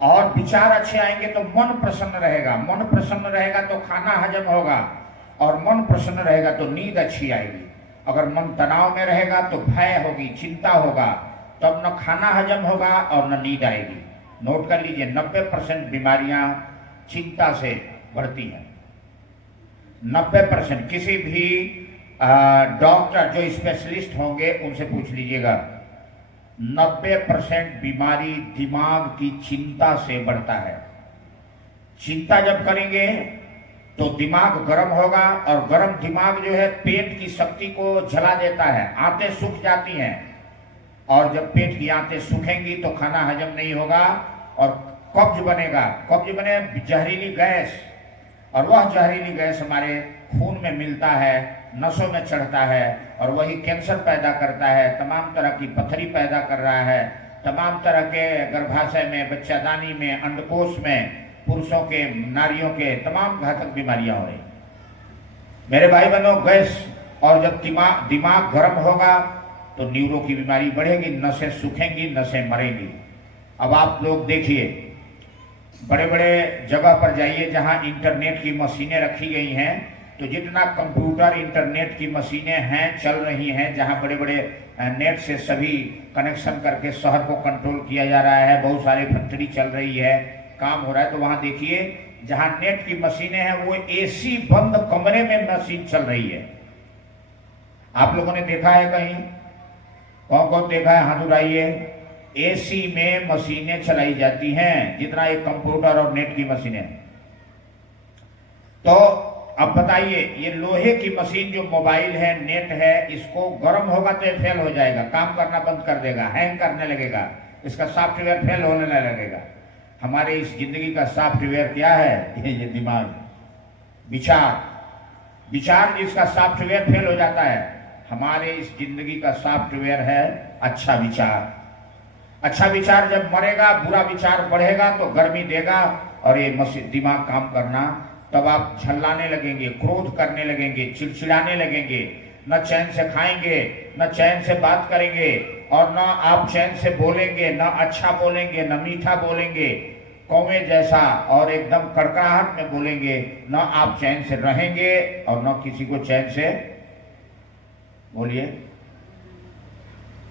और विचार अच्छे आएंगे तो मन प्रसन्न रहेगा, मन प्रसन्न रहेगा तो खाना हजम होगा, और मन प्रसन्न रहेगा तो नींद अच्छी आएगी। अगर मन तनाव में रहेगा तो भय होगी, चिंता होगा, तब न खाना हजम होगा और न नींद आएगी। नोट कर लीजिए, 90% बीमारियां चिंता से बढ़ती हैं। 90%। किसी भी डॉक्टर जो स्पेशलिस्ट होंगे उनसे पूछ लीजिएगा, 90% बीमारी दिमाग की चिंता से बढ़ता है। चिंता जब करेंगे तो दिमाग गर्म होगा, और गर्म दिमाग जो है पेट की शक्ति को जला देता है, आंतें सूख जाती हैं, और जब पेट की आंतें सूखेंगी तो खाना हजम नहीं होगा और कब्ज बनेगा। कब्ज बने जहरीली गैस, और वह जहरीली गैस हमारे खून में मिलता है, नसों में चढ़ता है, और वही कैंसर पैदा करता है, तमाम तरह की पथरी पैदा कर रहा है, तमाम तरह के गर्भाशय में, बच्चादानी में, अंडकोश में, पुरुषों के, नारियों के तमाम घातक बीमारियां हो रही। मेरे भाई बहनों, गैस, और जब दिमाग गर्म होगा तो न्यूरो की बीमारी बढ़ेगी, नसें सूखेंगी, नसें मरेंगी। अब आप लोग देखिए, बड़े बड़े जगह पर जाइए जहां इंटरनेट की मशीनें रखी गई हैं, तो जितना कंप्यूटर इंटरनेट की मशीनें हैं, चल रही हैं, जहां बड़े बड़े नेट से सभी कनेक्शन करके शहर को कंट्रोल किया जा रहा है, बहुत सारी फैक्ट्री चल रही है, काम हो रहा है, तो वहां देखिए जहां नेट की मशीनें हैं वो एसी बंद कमरे में मशीन चल रही है। आप लोगों ने देखा है कहीं? कौन कौन देखा है? हाथ उठाइए। एसी में मशीनें चलाई जाती हैं, जितना एक कंप्यूटर और नेट की मशीनें। तो अब बताइए, ये लोहे की मशीन जो मोबाइल है, नेट है, इसको गर्म होगा तो फेल हो जाएगा, काम करना बंद कर देगा, हैंग करने लगेगा, इसका सॉफ्टवेयर फेल होने लगेगा। हमारे इस जिंदगी का सॉफ्टवेयर क्या है? ये दिमाग, विचार जिसका सॉफ्टवेयर फेल हो जाता है, हमारे इस जिंदगी का सॉफ्टवेयर है अच्छा विचार। अच्छा विचार जब मरेगा, बुरा विचार बढ़ेगा तो गर्मी देगा, और ये दिमाग काम करना, तब आप झल्लाने लगेंगे, क्रोध करने लगेंगे, चिड़चिड़ाने लगेंगे, न चैन से खाएंगे, न चैन से बात करेंगे, और न आप चैन से बोलेंगे, न अच्छा बोलेंगे, न मीठा बोलेंगे, कौवे जैसा, और एकदम कड़कड़ाहट में बोलेंगे, न आप चैन से रहेंगे और न किसी को चैन से, बोलिए,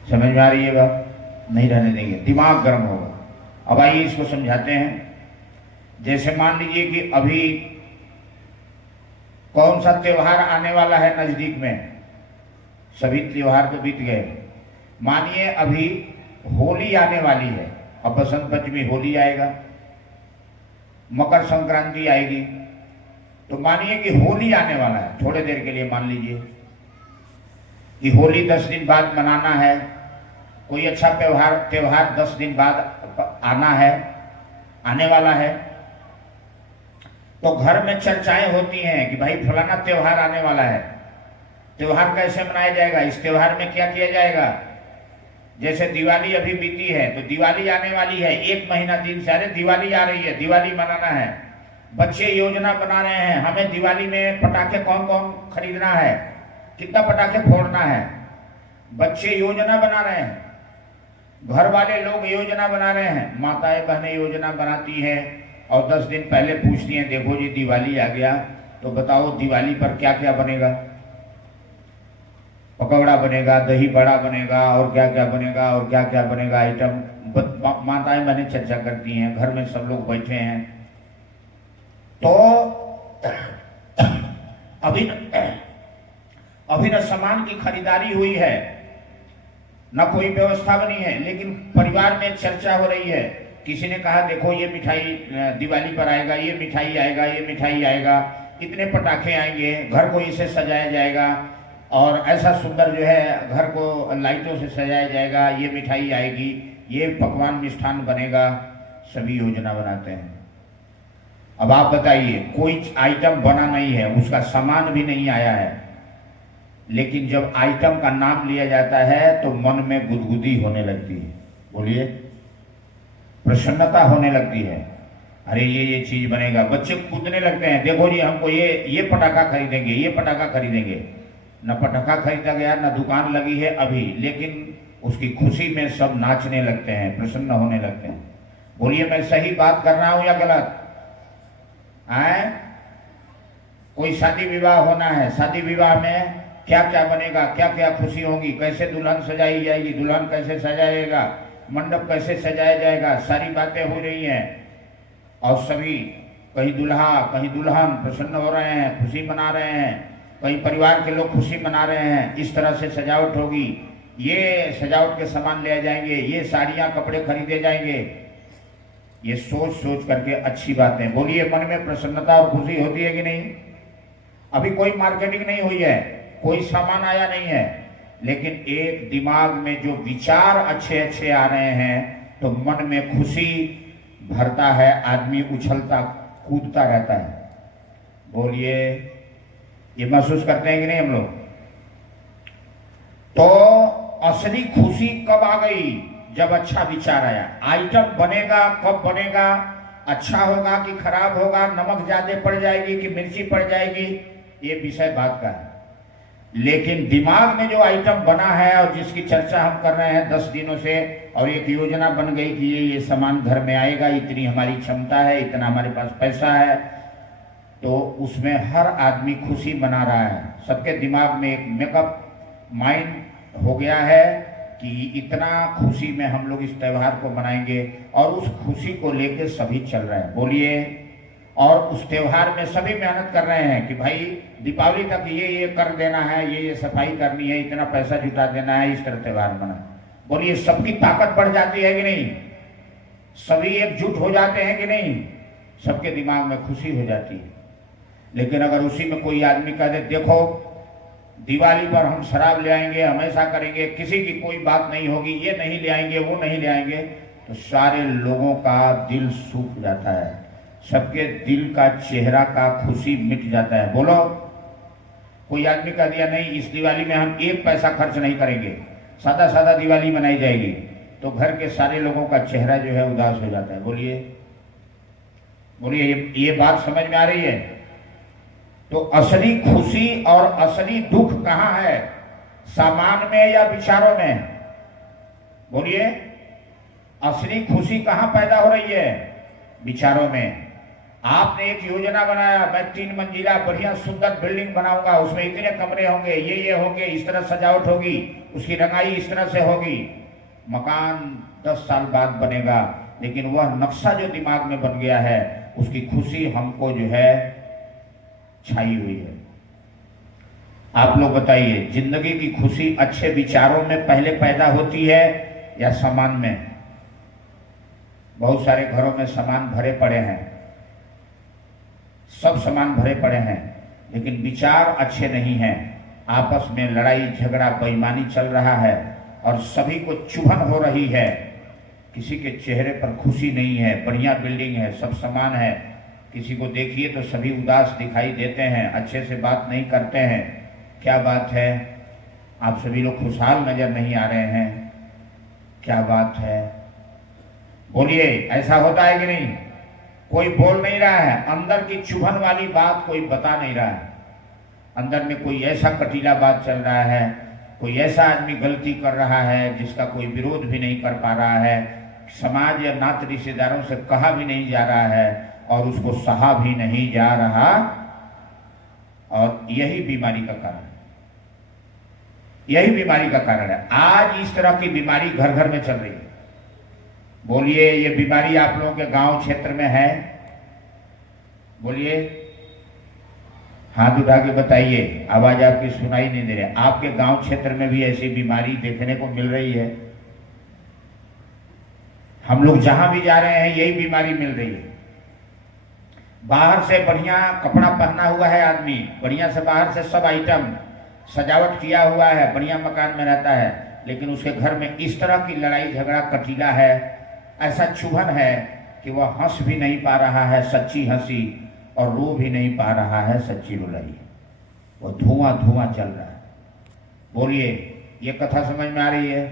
समझ में आ रही है बात? नहीं रहने देंगे, दिमाग गर्म होगा। अब आइए इसको समझाते हैं। जैसे मान लीजिए कि अभी कौन सा त्योहार आने वाला है नजदीक में, सभी त्योहार तो बीत गए। मानिए अभी होली आने वाली है, अब बसंत पंचमी, होली आएगा, मकर संक्रांति आएगी, तो मानिए कि होली आने वाला है। थोड़े देर के लिए मान लीजिए कि होली 10 दिन बाद मनाना है, कोई अच्छा त्योहार 10 दिन बाद आना है, आने वाला है, तो घर में चर्चाएं होती हैं कि भाई फलाना त्योहार आने वाला है, त्योहार कैसे मनाया जाएगा, इस त्योहार में क्या किया जाएगा। जैसे दिवाली अभी बीती है, तो दिवाली आने वाली है, 1 महीना दिन से, अरे दिवाली आ रही है, दिवाली मनाना है। बच्चे योजना बना रहे हैं, हमें दिवाली में पटाखे कौन कौन खरीदना है, कितना पटाखे फोड़ना है, बच्चे योजना बना रहे हैं, घर वाले लोग योजना बना रहे हैं, माताएं बहनें योजना बनाती हैं, और 10 दिन पहले पूछती हैं, देखो जी दिवाली आ गया, तो बताओ दिवाली पर क्या क्या बनेगा। पकौड़ा बनेगा, दही बड़ा बनेगा, और क्या क्या बनेगा, और क्या क्या बनेगा आइटम। माताएं बहनें चर्चा करती हैं, घर में सब लोग बैठे हैं। तो अभी न सामान की खरीदारी हुई है, न कोई व्यवस्था बनी है, लेकिन परिवार में चर्चा हो रही है। किसी ने कहा देखो ये मिठाई दिवाली पर आएगा, ये मिठाई आएगा, ये मिठाई आएगा, इतने पटाखे आएंगे, घर को इसे सजाया जाएगा, और ऐसा सुंदर जो है घर को लाइटों से सजाया जाएगा, ये मिठाई आएगी, ये पकवान मिष्ठान बनेगा। सभी योजना बनाते हैं। अब आप बताइए, कोई आइटम बना नहीं है, उसका सामान भी नहीं आया है, लेकिन जब आइटम का नाम लिया जाता है तो मन में गुदगुदी होने लगती है। बोलिए, प्रसन्नता होने लगती है। अरे ये चीज बनेगा, बच्चे कूदने लगते हैं, देखो जी हमको ये पटाखा खरीदेंगे, ये पटाखा खरीदेंगे। न पटाखा खरीदा गया, न दुकान लगी है अभी, लेकिन उसकी खुशी में सब नाचने लगते हैं, प्रसन्न होने लगते हैं। बोलिए, मैं सही बात कर रहा हूं या गलत? आए, कोई शादी विवाह होना है, शादी विवाह में क्या क्या बनेगा, क्या क्या खुशी होगी, कैसे दुल्हन सजाई जाएगी, दुल्हन कैसे सजाएगा, मंडप कैसे सजाया जाएगा, सारी बातें हो रही हैं। और सभी, कहीं दूल्हा कहीं दुल्हन प्रसन्न हो रहे हैं, खुशी मना रहे हैं, कहीं परिवार के लोग खुशी मना रहे हैं। इस तरह से सजावट होगी, ये सजावट के सामान ले जाएंगे, ये साड़ियां कपड़े खरीदे जाएंगे। ये सोच सोच करके अच्छी बातें। बोलिए, मन में प्रसन्नता और खुशी होती है कि नहीं? अभी कोई मार्केटिंग नहीं हुई है, कोई सामान आया नहीं है, लेकिन एक दिमाग में जो विचार अच्छे अच्छे आ रहे हैं तो मन में खुशी भरता है, आदमी उछलता कूदता रहता है। बोलिए, ये महसूस करते हैं कि नहीं हम लोग? तो असली खुशी कब आ गई? जब अच्छा विचार आया। आइटम बनेगा, कब बनेगा, अच्छा होगा कि खराब होगा, नमक ज्यादा पड़ जाएगी कि मिर्ची पड़ जाएगी, ये विषय बात का है। लेकिन दिमाग में जो आइटम बना है और जिसकी चर्चा हम कर रहे हैं 10 दिनों से, और एक योजना बन गई कि ये सामान घर में आएगा, इतनी हमारी क्षमता है, इतना हमारे पास पैसा है, तो उसमें हर आदमी खुशी मना रहा है। सबके दिमाग में एक मेकअप माइंड हो गया है कि इतना खुशी में हम लोग इस त्योहार को मनाएंगे, और उस खुशी को लेकर सभी चल रहे हैं। बोलिए, और उस त्योहार में सभी मेहनत कर रहे हैं कि भाई दीपावली तक ये कर देना है, ये सफाई करनी है, इतना पैसा जुटा देना है, इस तरह त्योहार मना। बोलिए, सबकी ताकत बढ़ जाती है कि नहीं? सभी एकजुट हो जाते हैं कि नहीं? सबके दिमाग में खुशी हो जाती है। लेकिन अगर उसी में कोई आदमी कह दे देखो दिवाली पर हम शराब ले आएंगे, हम ऐसा करेंगे, किसी की कोई बात नहीं होगी, ये नहीं ले आएंगे, वो नहीं ले आएंगे, तो सारे लोगों का दिल सूख जाता है, सबके दिल का चेहरा का खुशी मिट जाता है। बोलो, कोई आदमी कह दिया नहीं इस दिवाली में हम 1 पैसा खर्च नहीं करेंगे, सादा सादा दिवाली मनाई जाएगी, तो घर के सारे लोगों का चेहरा जो है उदास हो जाता है। बोलिए, बोलिए, ये बात समझ में आ रही है? तो असली खुशी और असली दुख कहाँ है? सामान में या विचारों में? बोलिए, असली खुशी कहाँ पैदा हो रही है? विचारों में। आपने एक योजना बनाया, मैं 3 मंजिला बढ़िया सुंदर बिल्डिंग बनाऊंगा, उसमें इतने कमरे होंगे, ये होंगे, इस तरह सजावट होगी, उसकी रंगाई इस तरह से होगी। मकान 10 साल बाद बनेगा, लेकिन वह नक्शा जो दिमाग में बन गया है, उसकी खुशी हमको जो है छाई हुई है। आप लोग बताइए, जिंदगी की खुशी अच्छे विचारों में पहले पैदा होती है या सामान में? बहुत सारे घरों में सामान भरे पड़े हैं, सब सामान भरे पड़े हैं, लेकिन विचार अच्छे नहीं हैं। आपस में लड़ाई झगड़ा बेईमानी चल रहा है और सभी को चुभन हो रही है। किसी के चेहरे पर खुशी नहीं है। बढ़िया बिल्डिंग है, सब सामान है, किसी को देखिए तो सभी उदास दिखाई देते हैं, अच्छे से बात नहीं करते हैं। क्या बात है? आप सभी लोग खुशहाल नजर नहीं आ रहे हैं, क्या बात है? बोलिए, ऐसा होता है कि नहीं? कोई बोल नहीं रहा है, अंदर की चुभन वाली बात कोई बता नहीं रहा है। अंदर में कोई ऐसा कटीला बात चल रहा है, कोई ऐसा आदमी गलती कर रहा है जिसका कोई विरोध भी नहीं कर पा रहा है, समाज या नात रिश्तेदारों से कहा भी नहीं जा रहा है और उसको सहा भी नहीं जा रहा, और यही बीमारी का कारण है। यही बीमारी का कारण है। आज इस तरह की बीमारी घर घर में चल रही है। बोलिए, ये बीमारी आप लोगों के गांव क्षेत्र में है? बोलिए, हाथ उठा के बताइए। आवाज आपकी सुनाई नहीं दे रही। आपके गांव क्षेत्र में भी ऐसी बीमारी देखने को मिल रही है? हम लोग जहां भी जा रहे हैं यही बीमारी मिल रही है। बाहर से बढ़िया कपड़ा पहना हुआ है आदमी, बढ़िया से बाहर से सब आइटम सजावट किया हुआ है, बढ़िया मकान में रहता है, लेकिन उसके घर में इस तरह की लड़ाई झगड़ा कटीला है, ऐसा चुभन है कि वह हंस भी नहीं पा रहा है सच्ची हंसी, और रो भी नहीं पा रहा है सच्ची रुलाई। वो धुआं धुआं चल रहा है। बोलिए, ये कथा समझ में आ रही है?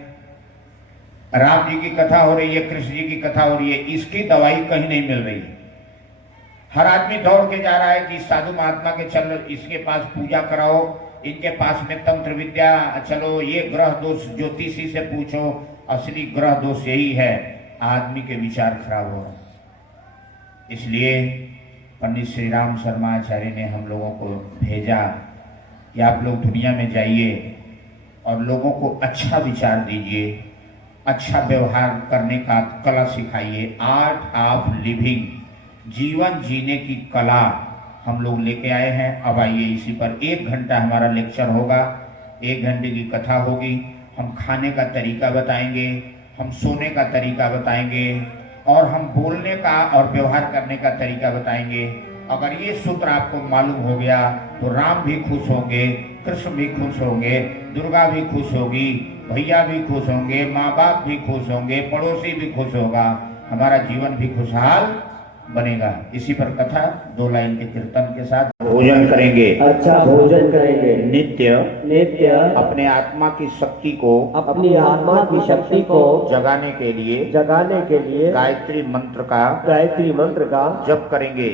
राम जी की कथा हो रही है, कृष्ण जी की कथा हो रही है, इसकी दवाई कहीं नहीं मिल रही है। हर आदमी दौड़ के जा रहा है कि साधु महात्मा के चलो, इसके पास पूजा कराओ, इनके पास में तंत्र विद्या, चलो ये ग्रह दोष ज्योतिषी से पूछो। असली ग्रह दोष यही है, आदमी के विचार खराब हो रहे हैं। इसलिए पंडित श्री राम शर्मा आचार्य ने हम लोगों को भेजा कि आप लोग दुनिया में जाइए और लोगों को अच्छा विचार दीजिए, अच्छा व्यवहार करने का कला सिखाइए। आर्ट ऑफ लिविंग, जीवन जीने की कला हम लोग लेके आए हैं। अब आइए, इसी पर 1 घंटा हमारा लेक्चर होगा, 1 घंटे की कथा होगी। हम खाने का तरीका बताएंगे, हम सोने का तरीका बताएंगे, और हम बोलने का और व्यवहार करने का तरीका बताएंगे। अगर ये सूत्र आपको मालूम हो गया तो राम भी खुश होंगे, कृष्ण भी खुश होंगे, दुर्गा भी खुश होगी, भैया भी खुश होंगे, माँ बाप भी खुश होंगे, पड़ोसी भी खुश होगा, हमारा जीवन भी खुशहाल बनेगा। इसी पर कथा 2 लाइन के कीर्तन के साथ भोजन करेंगे। अच्छा भोजन करेंगे। नित्य नित्य अपने आत्मा की शक्ति को, अपनी आत्मा की शक्ति को जगाने के लिए गायत्री मंत्र का जप करेंगे।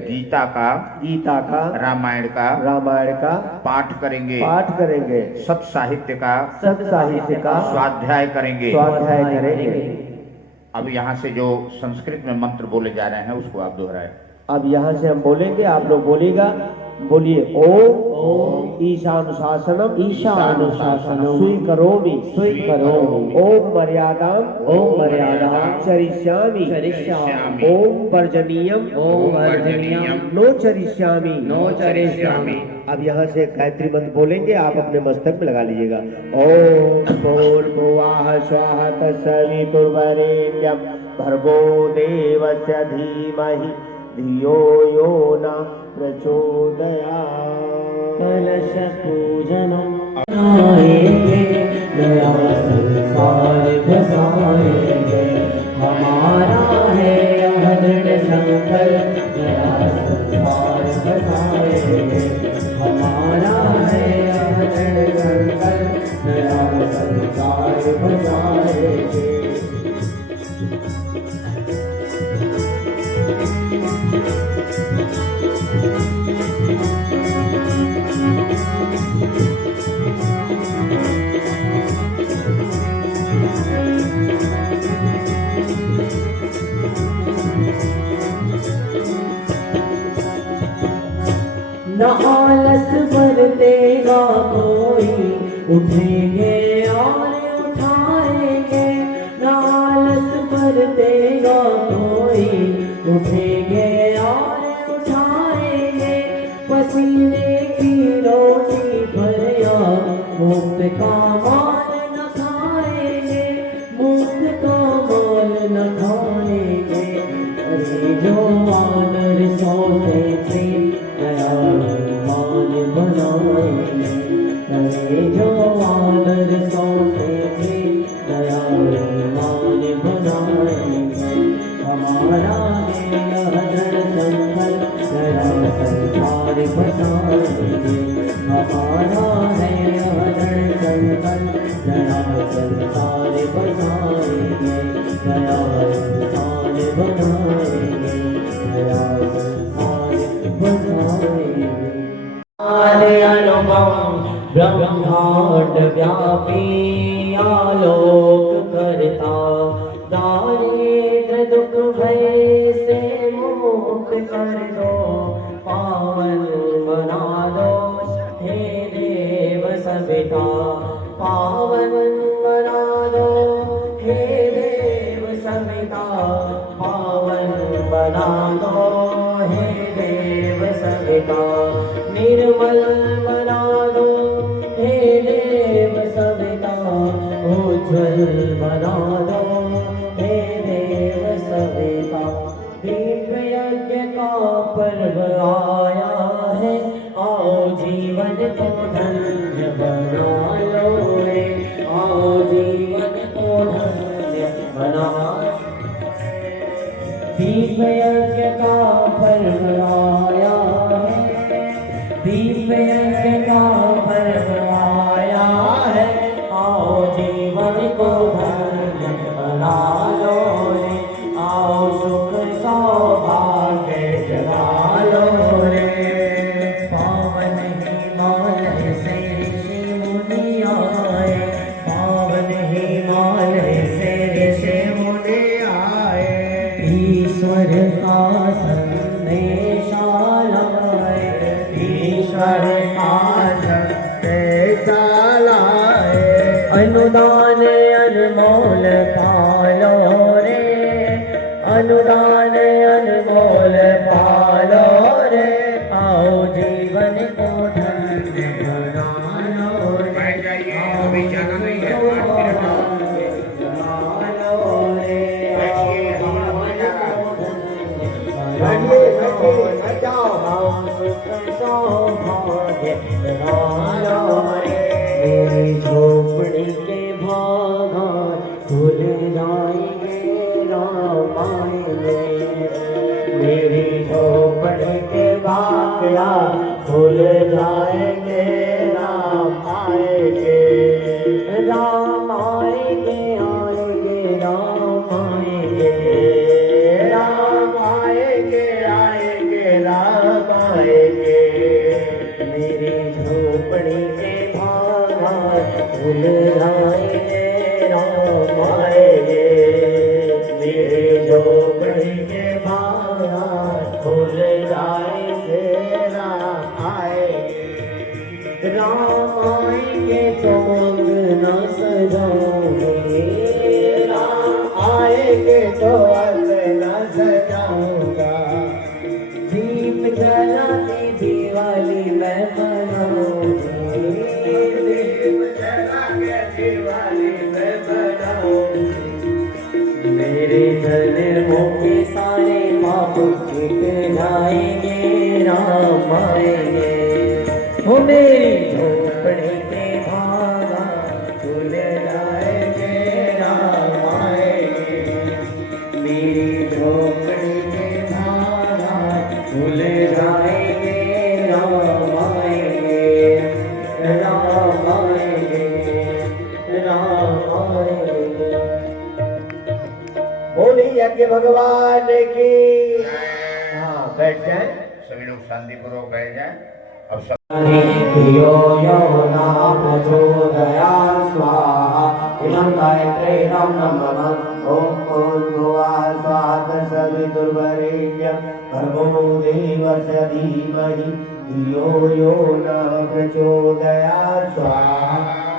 गीता का रामायण का पाठ करेंगे। सब साहित्य का स्वाध्याय करेंगे। अब यहाँ से जो संस्कृत में मंत्र बोले जा रहे हैं उसको आप दोहराएं। अब यहाँ से हम बोलेंगे, आप लोग बोलिएगा। बोलिए, ओम ईशानुशासनम स्वीकरोमि ओम मर्यादाम चरिष्यामि ओम वर्जनीयम नो चरिष्यामि। अब यहाँ से गायत्री मंत्र बोलेंगे, आप अपने मस्तक में लगा लीजिएगा। ओम भूर्भुवः स्वः तत्सवितुर्वरेण्यं भर्गो देवस्य धीमहि धियो यो न प्रचोदयात्। कलश पूजनम नया संसार बसाएंगे, हमारा है यह दृढ़ संकल्प, नया संसार बसाएंगे, हमारा है यह दृढ़ संकल्प, नया संसार बसाएंगे। न आलस बरतेगा कोई, उठेंगे और उठाएंगे। न आलस बरतेगा कोई, उठेंगे और उठाएंगे। पसीने की रोटी पर या मुफ्त का माल न खाएंगे, मुफ्त का माल न खाएंगे। अरे जो वानर सोते थे नया मान बनाएंगे, अरे जो वानर सोते थे नया मान बनाएंगे। हमारा है यह दृढ़ संकल्प, नया संसार बसाएंगे। हमारा है यह दृढ़ संकल्प, नया संसार बसाएंगे, नया संसार बनाएंगे, नया संसार बनाएंगे। अनुपम ब्रह्मांड व्यापी आलोक करता, दारिद्र दुख भय से मुक्त कर दो, पावन बना दो हे देव सविता। सविता पावन बना दो हे देव सविता निर्मल बना दो हे देव सविता उज्ज्वल बना दो हे देव सविता दीप यज्ञ का पर्व आया है आओ जीवन को धन्य बना लो रे आओ जीवन को धन्य बना दीप यज्ञ का पर्व आया है दीप यज्ञ का पर्व आया है आओ जीवन को धन्य बना लो रे आओ सुख सौभाग्य जगा लो रे पावन हिमालय से ऋषि मुनि आए पावन हिमालय से ऋषि मुनि आए ईश्वर का संदेशा लाए ईश्वर का संदेशा लाए अनुदान अनमोल पालो रे अनुदान अनमोल पालो रे आओ जीवन को धन्य बना लो रे बैठ जाइए, अभी जाना नहीं है, 5 मिनट और। बना लो रे बैठिए, हम लोग बैठिए बैठ जाओ। आओ सुख सौभाग्य बना लो रे मेरी झोपड़ी के भागा खुल जाएंगे राम आएंगे मेरी झोपड़ी के बागड़ा खुल जाएंगे राम आएंगे राम आएंगे आएंगे राम आएंगे राम आएंगे आएंगे राम आएंगे मेरी झोपड़ी के भागा खुल जाएंगे राम आएंगे मेरे झोपड़ी के भागा खुल जाएंगे राम आएंगे राम आएंगे तो अंगना सजाऊंगे राम आएंगे तो अंगना सजाऊंगा दीप जलाती दिवाली मैं मनाऊंगी दीप जला के दिवाली मैं मनाऊंगी मेरे जन्मों के सारे पाप मिट जाएंगे राम आएंगे हो मेरी झोपड़ी के भागा खुल जाएंगे राम आएंगे मेरी झोपड़ी के भागा खुल जाएंगे राम आएंगे राम आएंगे राम आएंगे बोली यज्ञ भगवान की। हाँ बैठ जाए। सभी लोग शांतिपूर्वक बैठ जाए। अब सब धियो यो न प्रचोदयात् स्वाहा इदं गायत्र्यैनं नमः ॐ भूर्भुवः स्वः तत्सवितुर्वरेण्यं भर्गो देवस्य धीमहि धियो यो न प्रचोदयात् स्वाहा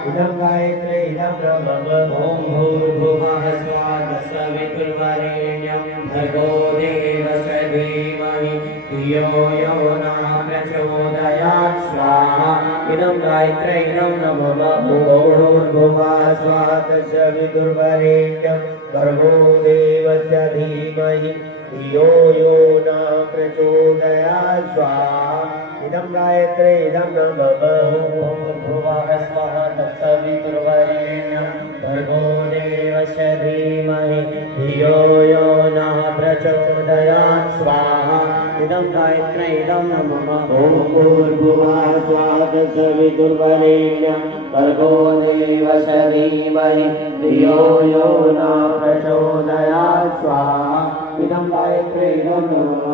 इदं गायत्र्यैनं नमः ॐ भूर्भुवः स्वः तत्सवितुर्वरेण्यं भर्गो देवस्य धीमहि धियो यो न प्रचोदयात् स्वाहा इदं गायत्र्यैनं नमः ॐ भूर्भुवः स्वः तत्सवितुर्वरेण्यं भर्गो देवस्य धीमहि धियो यो न प्रचोदयात् स्वाहा इदं गायत्र्यैनं नमः ॐ भूर्भुवः स्वः तत्सवितुर्वरेण्यं भर्गो देवस्य धीमहि धियो यो न प्रचोदयात् स्वाहा इदं गायत्र्यैनं नमः ॐ भूर्भुवः स्वः तत्सवितुर्वरेण्यं भर्गो देवस्य धीमहि धियो यो न प्रचोदयात् स्वाहा इदं गायत्र्यैनं नमः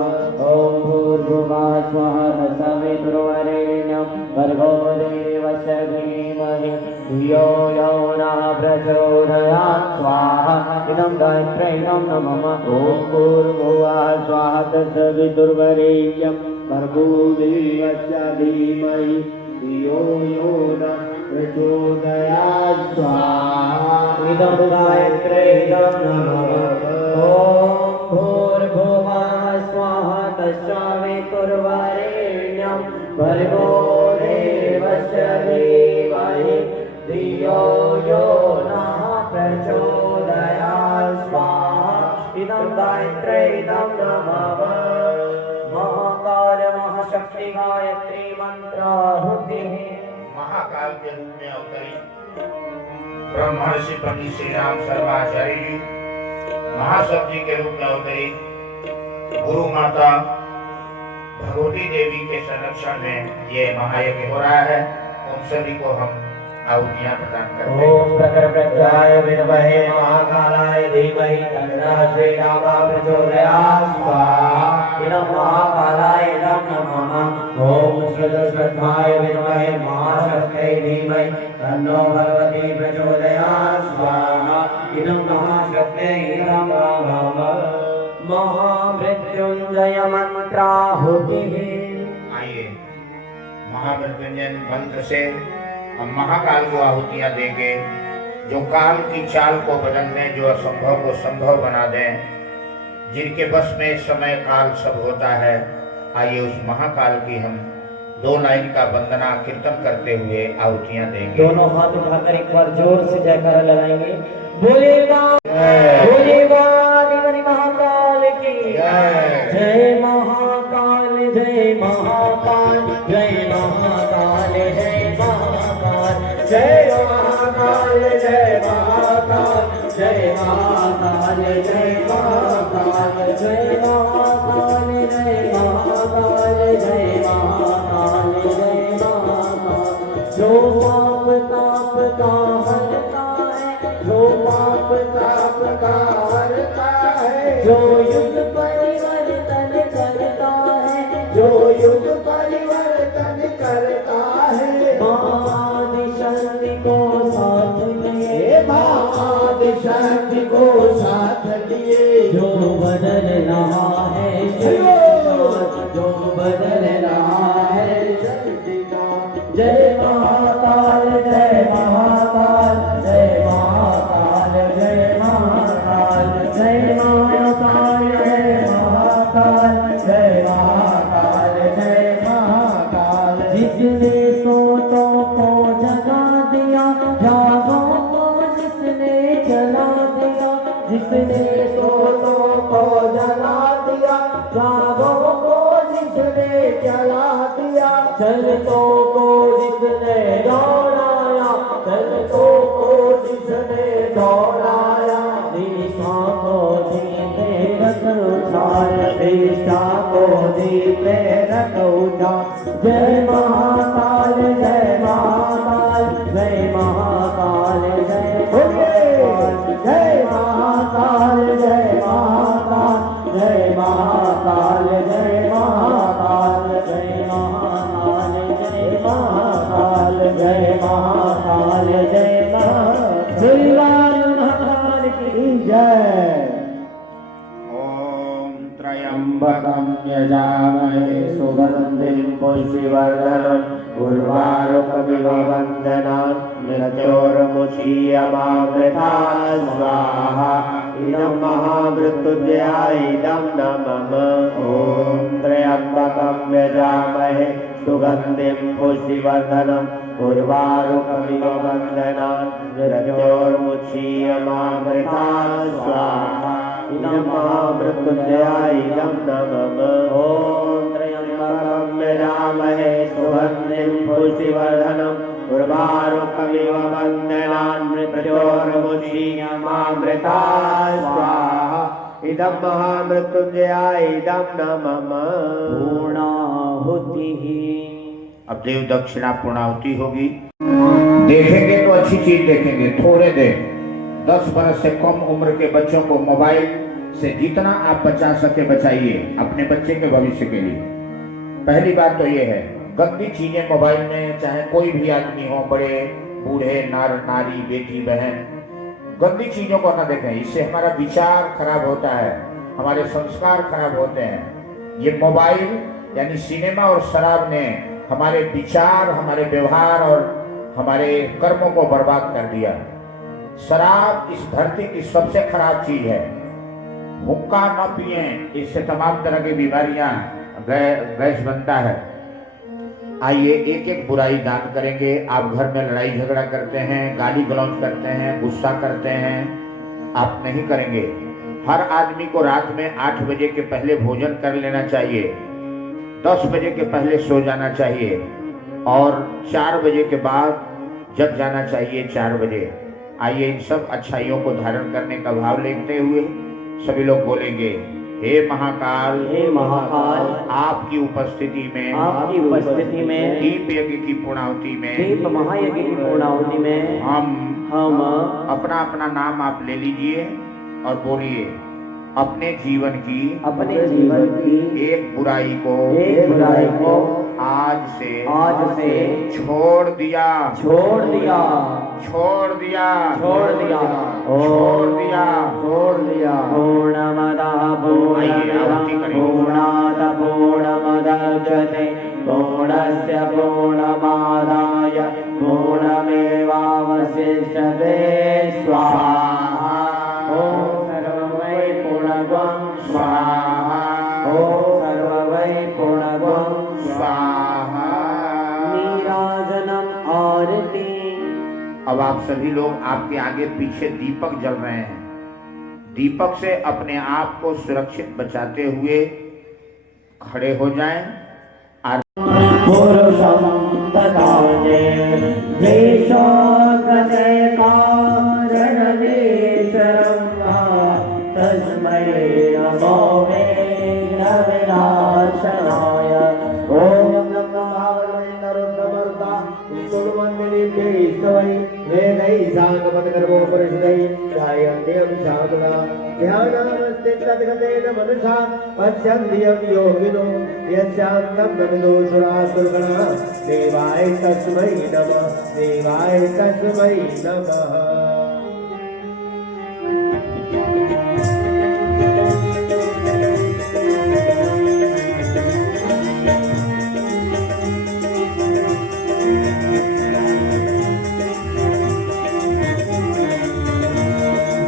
ॐ भूर्भुवः स्वः तत्सवितुर्वरेण्यं भर्गो देवस्य धीमहि धियो यो न प्रचोदयात् स्वाहा इदं गायत्र्यैनं नमः ॐ भूर्भुवः स्वः तत्सवितुर्वरेण्यं भर्गो देवस्य धीमहि धियो यो न प्रचोदयात् स्वाहा इदं गायत्र्यैनं नमः इदं गायत्र्यै नमः महाकाल महाशक्ति गायत्री मंत्राहुतिः महाकाल के रूप में अवतरी ब्रह्मर्षि पंडित श्री राम शर्माचार्य जी महाशक्ति के रूप में अवतरी गुरु माता भगवती देवी के संरक्षण में ये महायज्ञ हो रहा है। उन सभी को हम आहुतियां प्रदान करते हैं। ओम प्रखर प्रज्ञाय विद्महे महाकालाय धीमहि तन्नः श्रीरामः प्रचोदयात् स्वाहा इदं महाकालाय इदं नमः ओम श्रद्धाय विद्महे महाशक्त्यै धीमहि तन्नो भगवती प्रचोदयात् स्वाहा इदं महाशक्त्यै इदं नमः महामृत्युंजय मंत्राहुतिः। आइए महामृत्युंजय मंत्र से हम महाकाल को आहुतियां देंगे जो काल की चाल को बदल दें, जो असंभव को संभव बना दें, जिनके बस में समय काल सब होता है। आइए उस महाकाल की हम 2 लाइन का वंदना कीर्तन करते हुए आहुतियां देंगे। दोनों हाथ उठाकर एक बार जोर से जयकारा लगाएंगे। बोलेगा बोलेगा देवनी महाकाल की जय महाकाल जय महाकाल जय महाकाल जय महाकाल जय महाकाल जय महाकाल जय महाकाल जय महाकाल जय महाकाल जय महाकाल जय महाकाल जय महाकाल जो पाप ताप का हरता है जो पाप ताप का हरता है जो युग परिवर्तन करता है जो युग परिवर्तन करता है महादिशक्ति को साथ लिए महादिशक्ति को साथ लिए जो बदल रहा है जो बदल रहा है जय महाकाल जय महाकाल जय महाकाल जय महाकाल जय महाकाल जय महाकाल जय महाकाल जय महाकाल जिसने सोतों को जगा दिया जागों को जिसने जला दिया जिसने सोतों को जला दिया जागों को जिसने जला दिया चलतों को जिसने दौड़ाया चलतों को जिसने दौड़ाया दिशा को दीपे रख उछाल दिशा को दीपे रख उछाल जय महाकाल जय महाकाल जय महाकाल जय जय महाकाल जय महाकाल जय महाकाल जय महाकाल जय महाकाल जय महाकाल जय महाकाल जय महाकाल की जय। ओम त्र्यंबकं यजामहे सुगन्धिं पुष्टिवर्धनम् उर्वारुकमिव वन्दनान् मृत्योर्मुचीयमामृता स्वाहा इदं महामृत्युंजयाय इदं नमः ॐ त्र्यंबकं यजामहे सुगन्धिं पुष्टिवर्धनम् उर्वारुकमिव वन्दनान् मृत्योर्मुचीयमामृता स्वाहा इदं महामृत्युंजयाय इदं नमः ॐ त्र्यंबकं यजामहे सुगन्धिं पुष्टिवर्धनम् उर्वारुकमिव वन्दनान् मृत्योर्मुचीयमामृता स्वाहा इदं महामृत्युंजयाय इदं नमः पूर्णाहुतिः। अब देव दक्षिणा पूर्णाहुति होगी। देखेंगे तो अच्छी चीज देखेंगे, थोड़े देर 10 वर्ष से कम उम्र के बच्चों को मोबाइल से जितना आप बचा सके बचाइए अपने बच्चे के भविष्य के लिए। पहली बात तो ये है, गंदी चीजें मोबाइल में चाहे कोई भी आदमी हो, बड़े बूढ़े नर नारी बेटी बहन, गंदी चीजों को न देखें। इससे हमारा विचार खराब होता है, हमारे संस्कार खराब होते हैं। ये मोबाइल यानी सिनेमा और शराब ने हमारे विचार, हमारे व्यवहार और हमारे कर्मों को बर्बाद कर दिया। शराब इस धरती की सबसे खराब चीज है। हुक्का न पिए, इससे तमाम तरह की बीमारियां गैस बनता है। आइए एक एक बुराई दान करेंगे। आप घर में लड़ाई झगड़ा करते हैं, गाली गलौज करते हैं, गुस्सा करते हैं, आप नहीं करेंगे। हर आदमी को रात में 8 बजे के पहले भोजन कर लेना चाहिए, 10 बजे के पहले सो जाना चाहिए और 4 बजे के बाद जग जाना चाहिए 4 बजे। आइए इन सब अच्छाइयों को धारण करने का भाव लेते हुए सभी लोग बोलेंगे, हे महाकाल, हे महाकाल, आपकी उपस्थिति में, आपकी उपस्थिति में, दीप यज्ञ की पूर्णाहुति में, दीप महायज्ञ की पूर्णाहुति में हम हम अपना अपना नाम आप ले लीजिए और बोलिए, अपने जीवन की एक बुराई को आज से छोड़ दिया छोड़ दिया छोड़ दिया छोड़ दिया छोड़ दिया छोड़ दिया। पूर्णमदः पूर्णात् पूर्णमुदच्यते पूर्णस्य पूर्णमादाय पूर्णमेवावशिष्यते। स्वाहा। ॐ सर्ववै पूर्णत्वं स्वाहा। ॐ सर्ववै पूर्णत्वं स्वाहा। नीराजनम आरती। अब आप सभी लोग आपके आगे पीछे दीपक जल रहे हैं, दीपक से अपने आप को सुरक्षित बचाते हुए खड़े हो जाएं। पुरुषं ददाते देशोऽग्रते कारणेश्वरं वा तस्मै नमो विघ्नविनाशनाय। ॐ नमो भागवतेन्दरुद्रमरुता कुर्वन्निभ्यै स्तवै वेदैः साङ्गपदकर्मोपनिषदैः ध्यायन्ते अभिसाधुना ध्यानामस्ते तद्गतेन मनसा पश्यन्ति यं योगिनो यस्यान्तं न विदुषुरासुरगणा। देवाय तस्मै नमः, देवाय तस्मै नमः।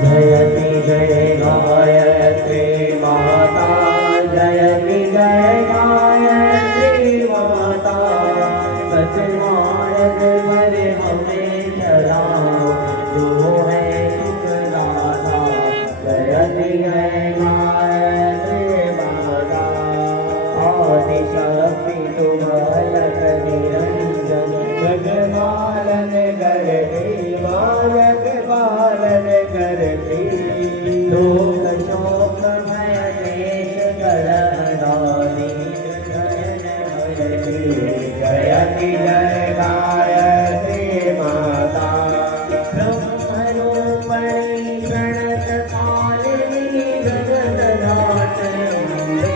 जयति जय गायत्री माता, जयति जय गायत्री माता। सचमार्ग पर हमें चलाओ, जो है सुखदाता। जयति जय गायत्री माता। आदिशक्ति तुम अलग निरंजन, जगपालन करती माँ, जगपालन करती। लोक शोक भय देश कलहनादि नयन हरती। जयति जय गायत्री माता। ब्रह्मरूपिणी प्रणतकालिनी जगन्नाथनी,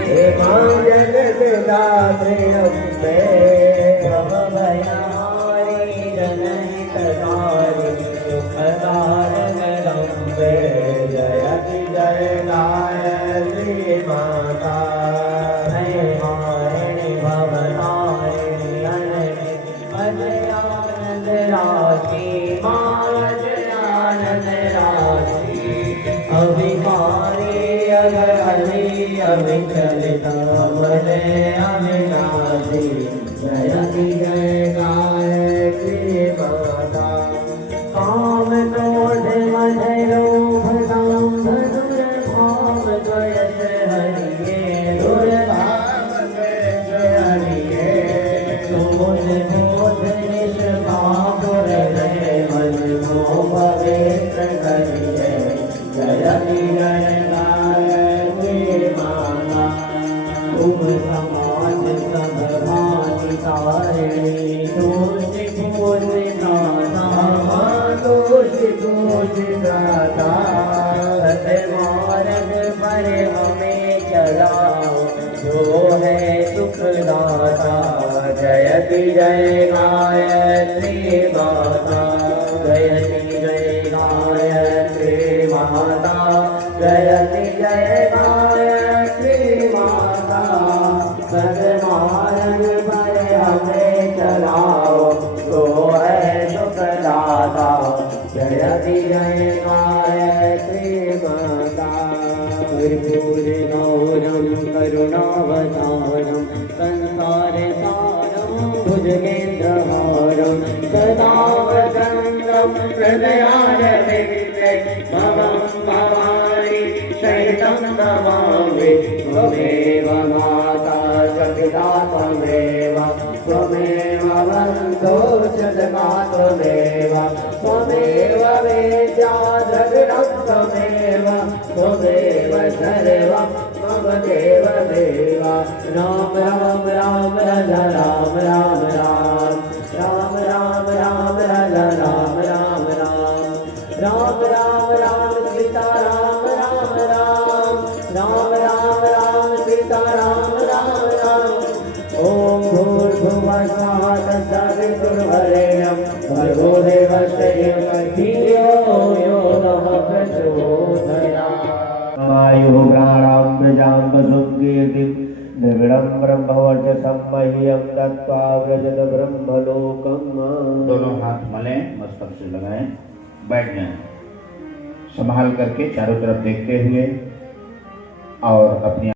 हे मां जगद्धात्री अम्बे। भवभयहारी जनहितकारी सुखदायकदम्बे। जयति जय गायत्री माता। भयहारिणि भवतारिणि अनन्य अजयानंद राशि मां, अजयानंद राशि। अभिमारी अगहरी अविचलित अमले अविनाशी। जयति जय गायत्री माता। काम क्रोध मद लोभ दाम्भ दुर्भाव द्वेष हरिये, दुर्भाव द्वेष हरिये। सोच बोध निष्पाप हृदय मन को पवित्र करिये। जयति जय गायत्री माता। तुम समाज सद्भावि तारिणी, तुलसी पूज्य दाता। तुलसी पूज्य दाता। सतमार्ग पर हमें चलाओ, जो है सुखदाता। जयति जय गायत्री माता। जयति जय गायत्री माता। जयति जय गायत्री माता। सतमार्ग पर हमें चलाओ, तो है सुखदाता। जयति जय गायत्री माता। कर्पूरगौरं करुणावतारं संसार सारं भुजगेन्द्रहारं सदा वसन्तं हृदयारविन्दे भवं भवानी सहित पितामि त्वमेव माता च पिता त्वमेव त्वमेव बन्धो च सखा त्वमेव त्वमेव वेद्या द्रविणं त्वमेव त्वमेव सर्वं मम देव देव राम राम राम राजा राम राम राम राम राम राम राजा राम राम राम राम राम राम सीता राम राम राम राम राम राम सीता राम राम राम ओम भूर्भुवः स्वः तत्सवितुर्वरेण्यं भर्गो देवस्य धियो यो नः प्रचोदयात् आयुः प्राणां प्रजां वसुं कीर्तिं द्रविणं ब्रह्मवर्चसं मह्यं दत्त्वा व्रजत ब्रह्मलोकम्। दोनों हाथ मलें, मस्तक से लगाएं, बैठ जाएं, संभाल करके चारों तरफ देखते हुए और अपनी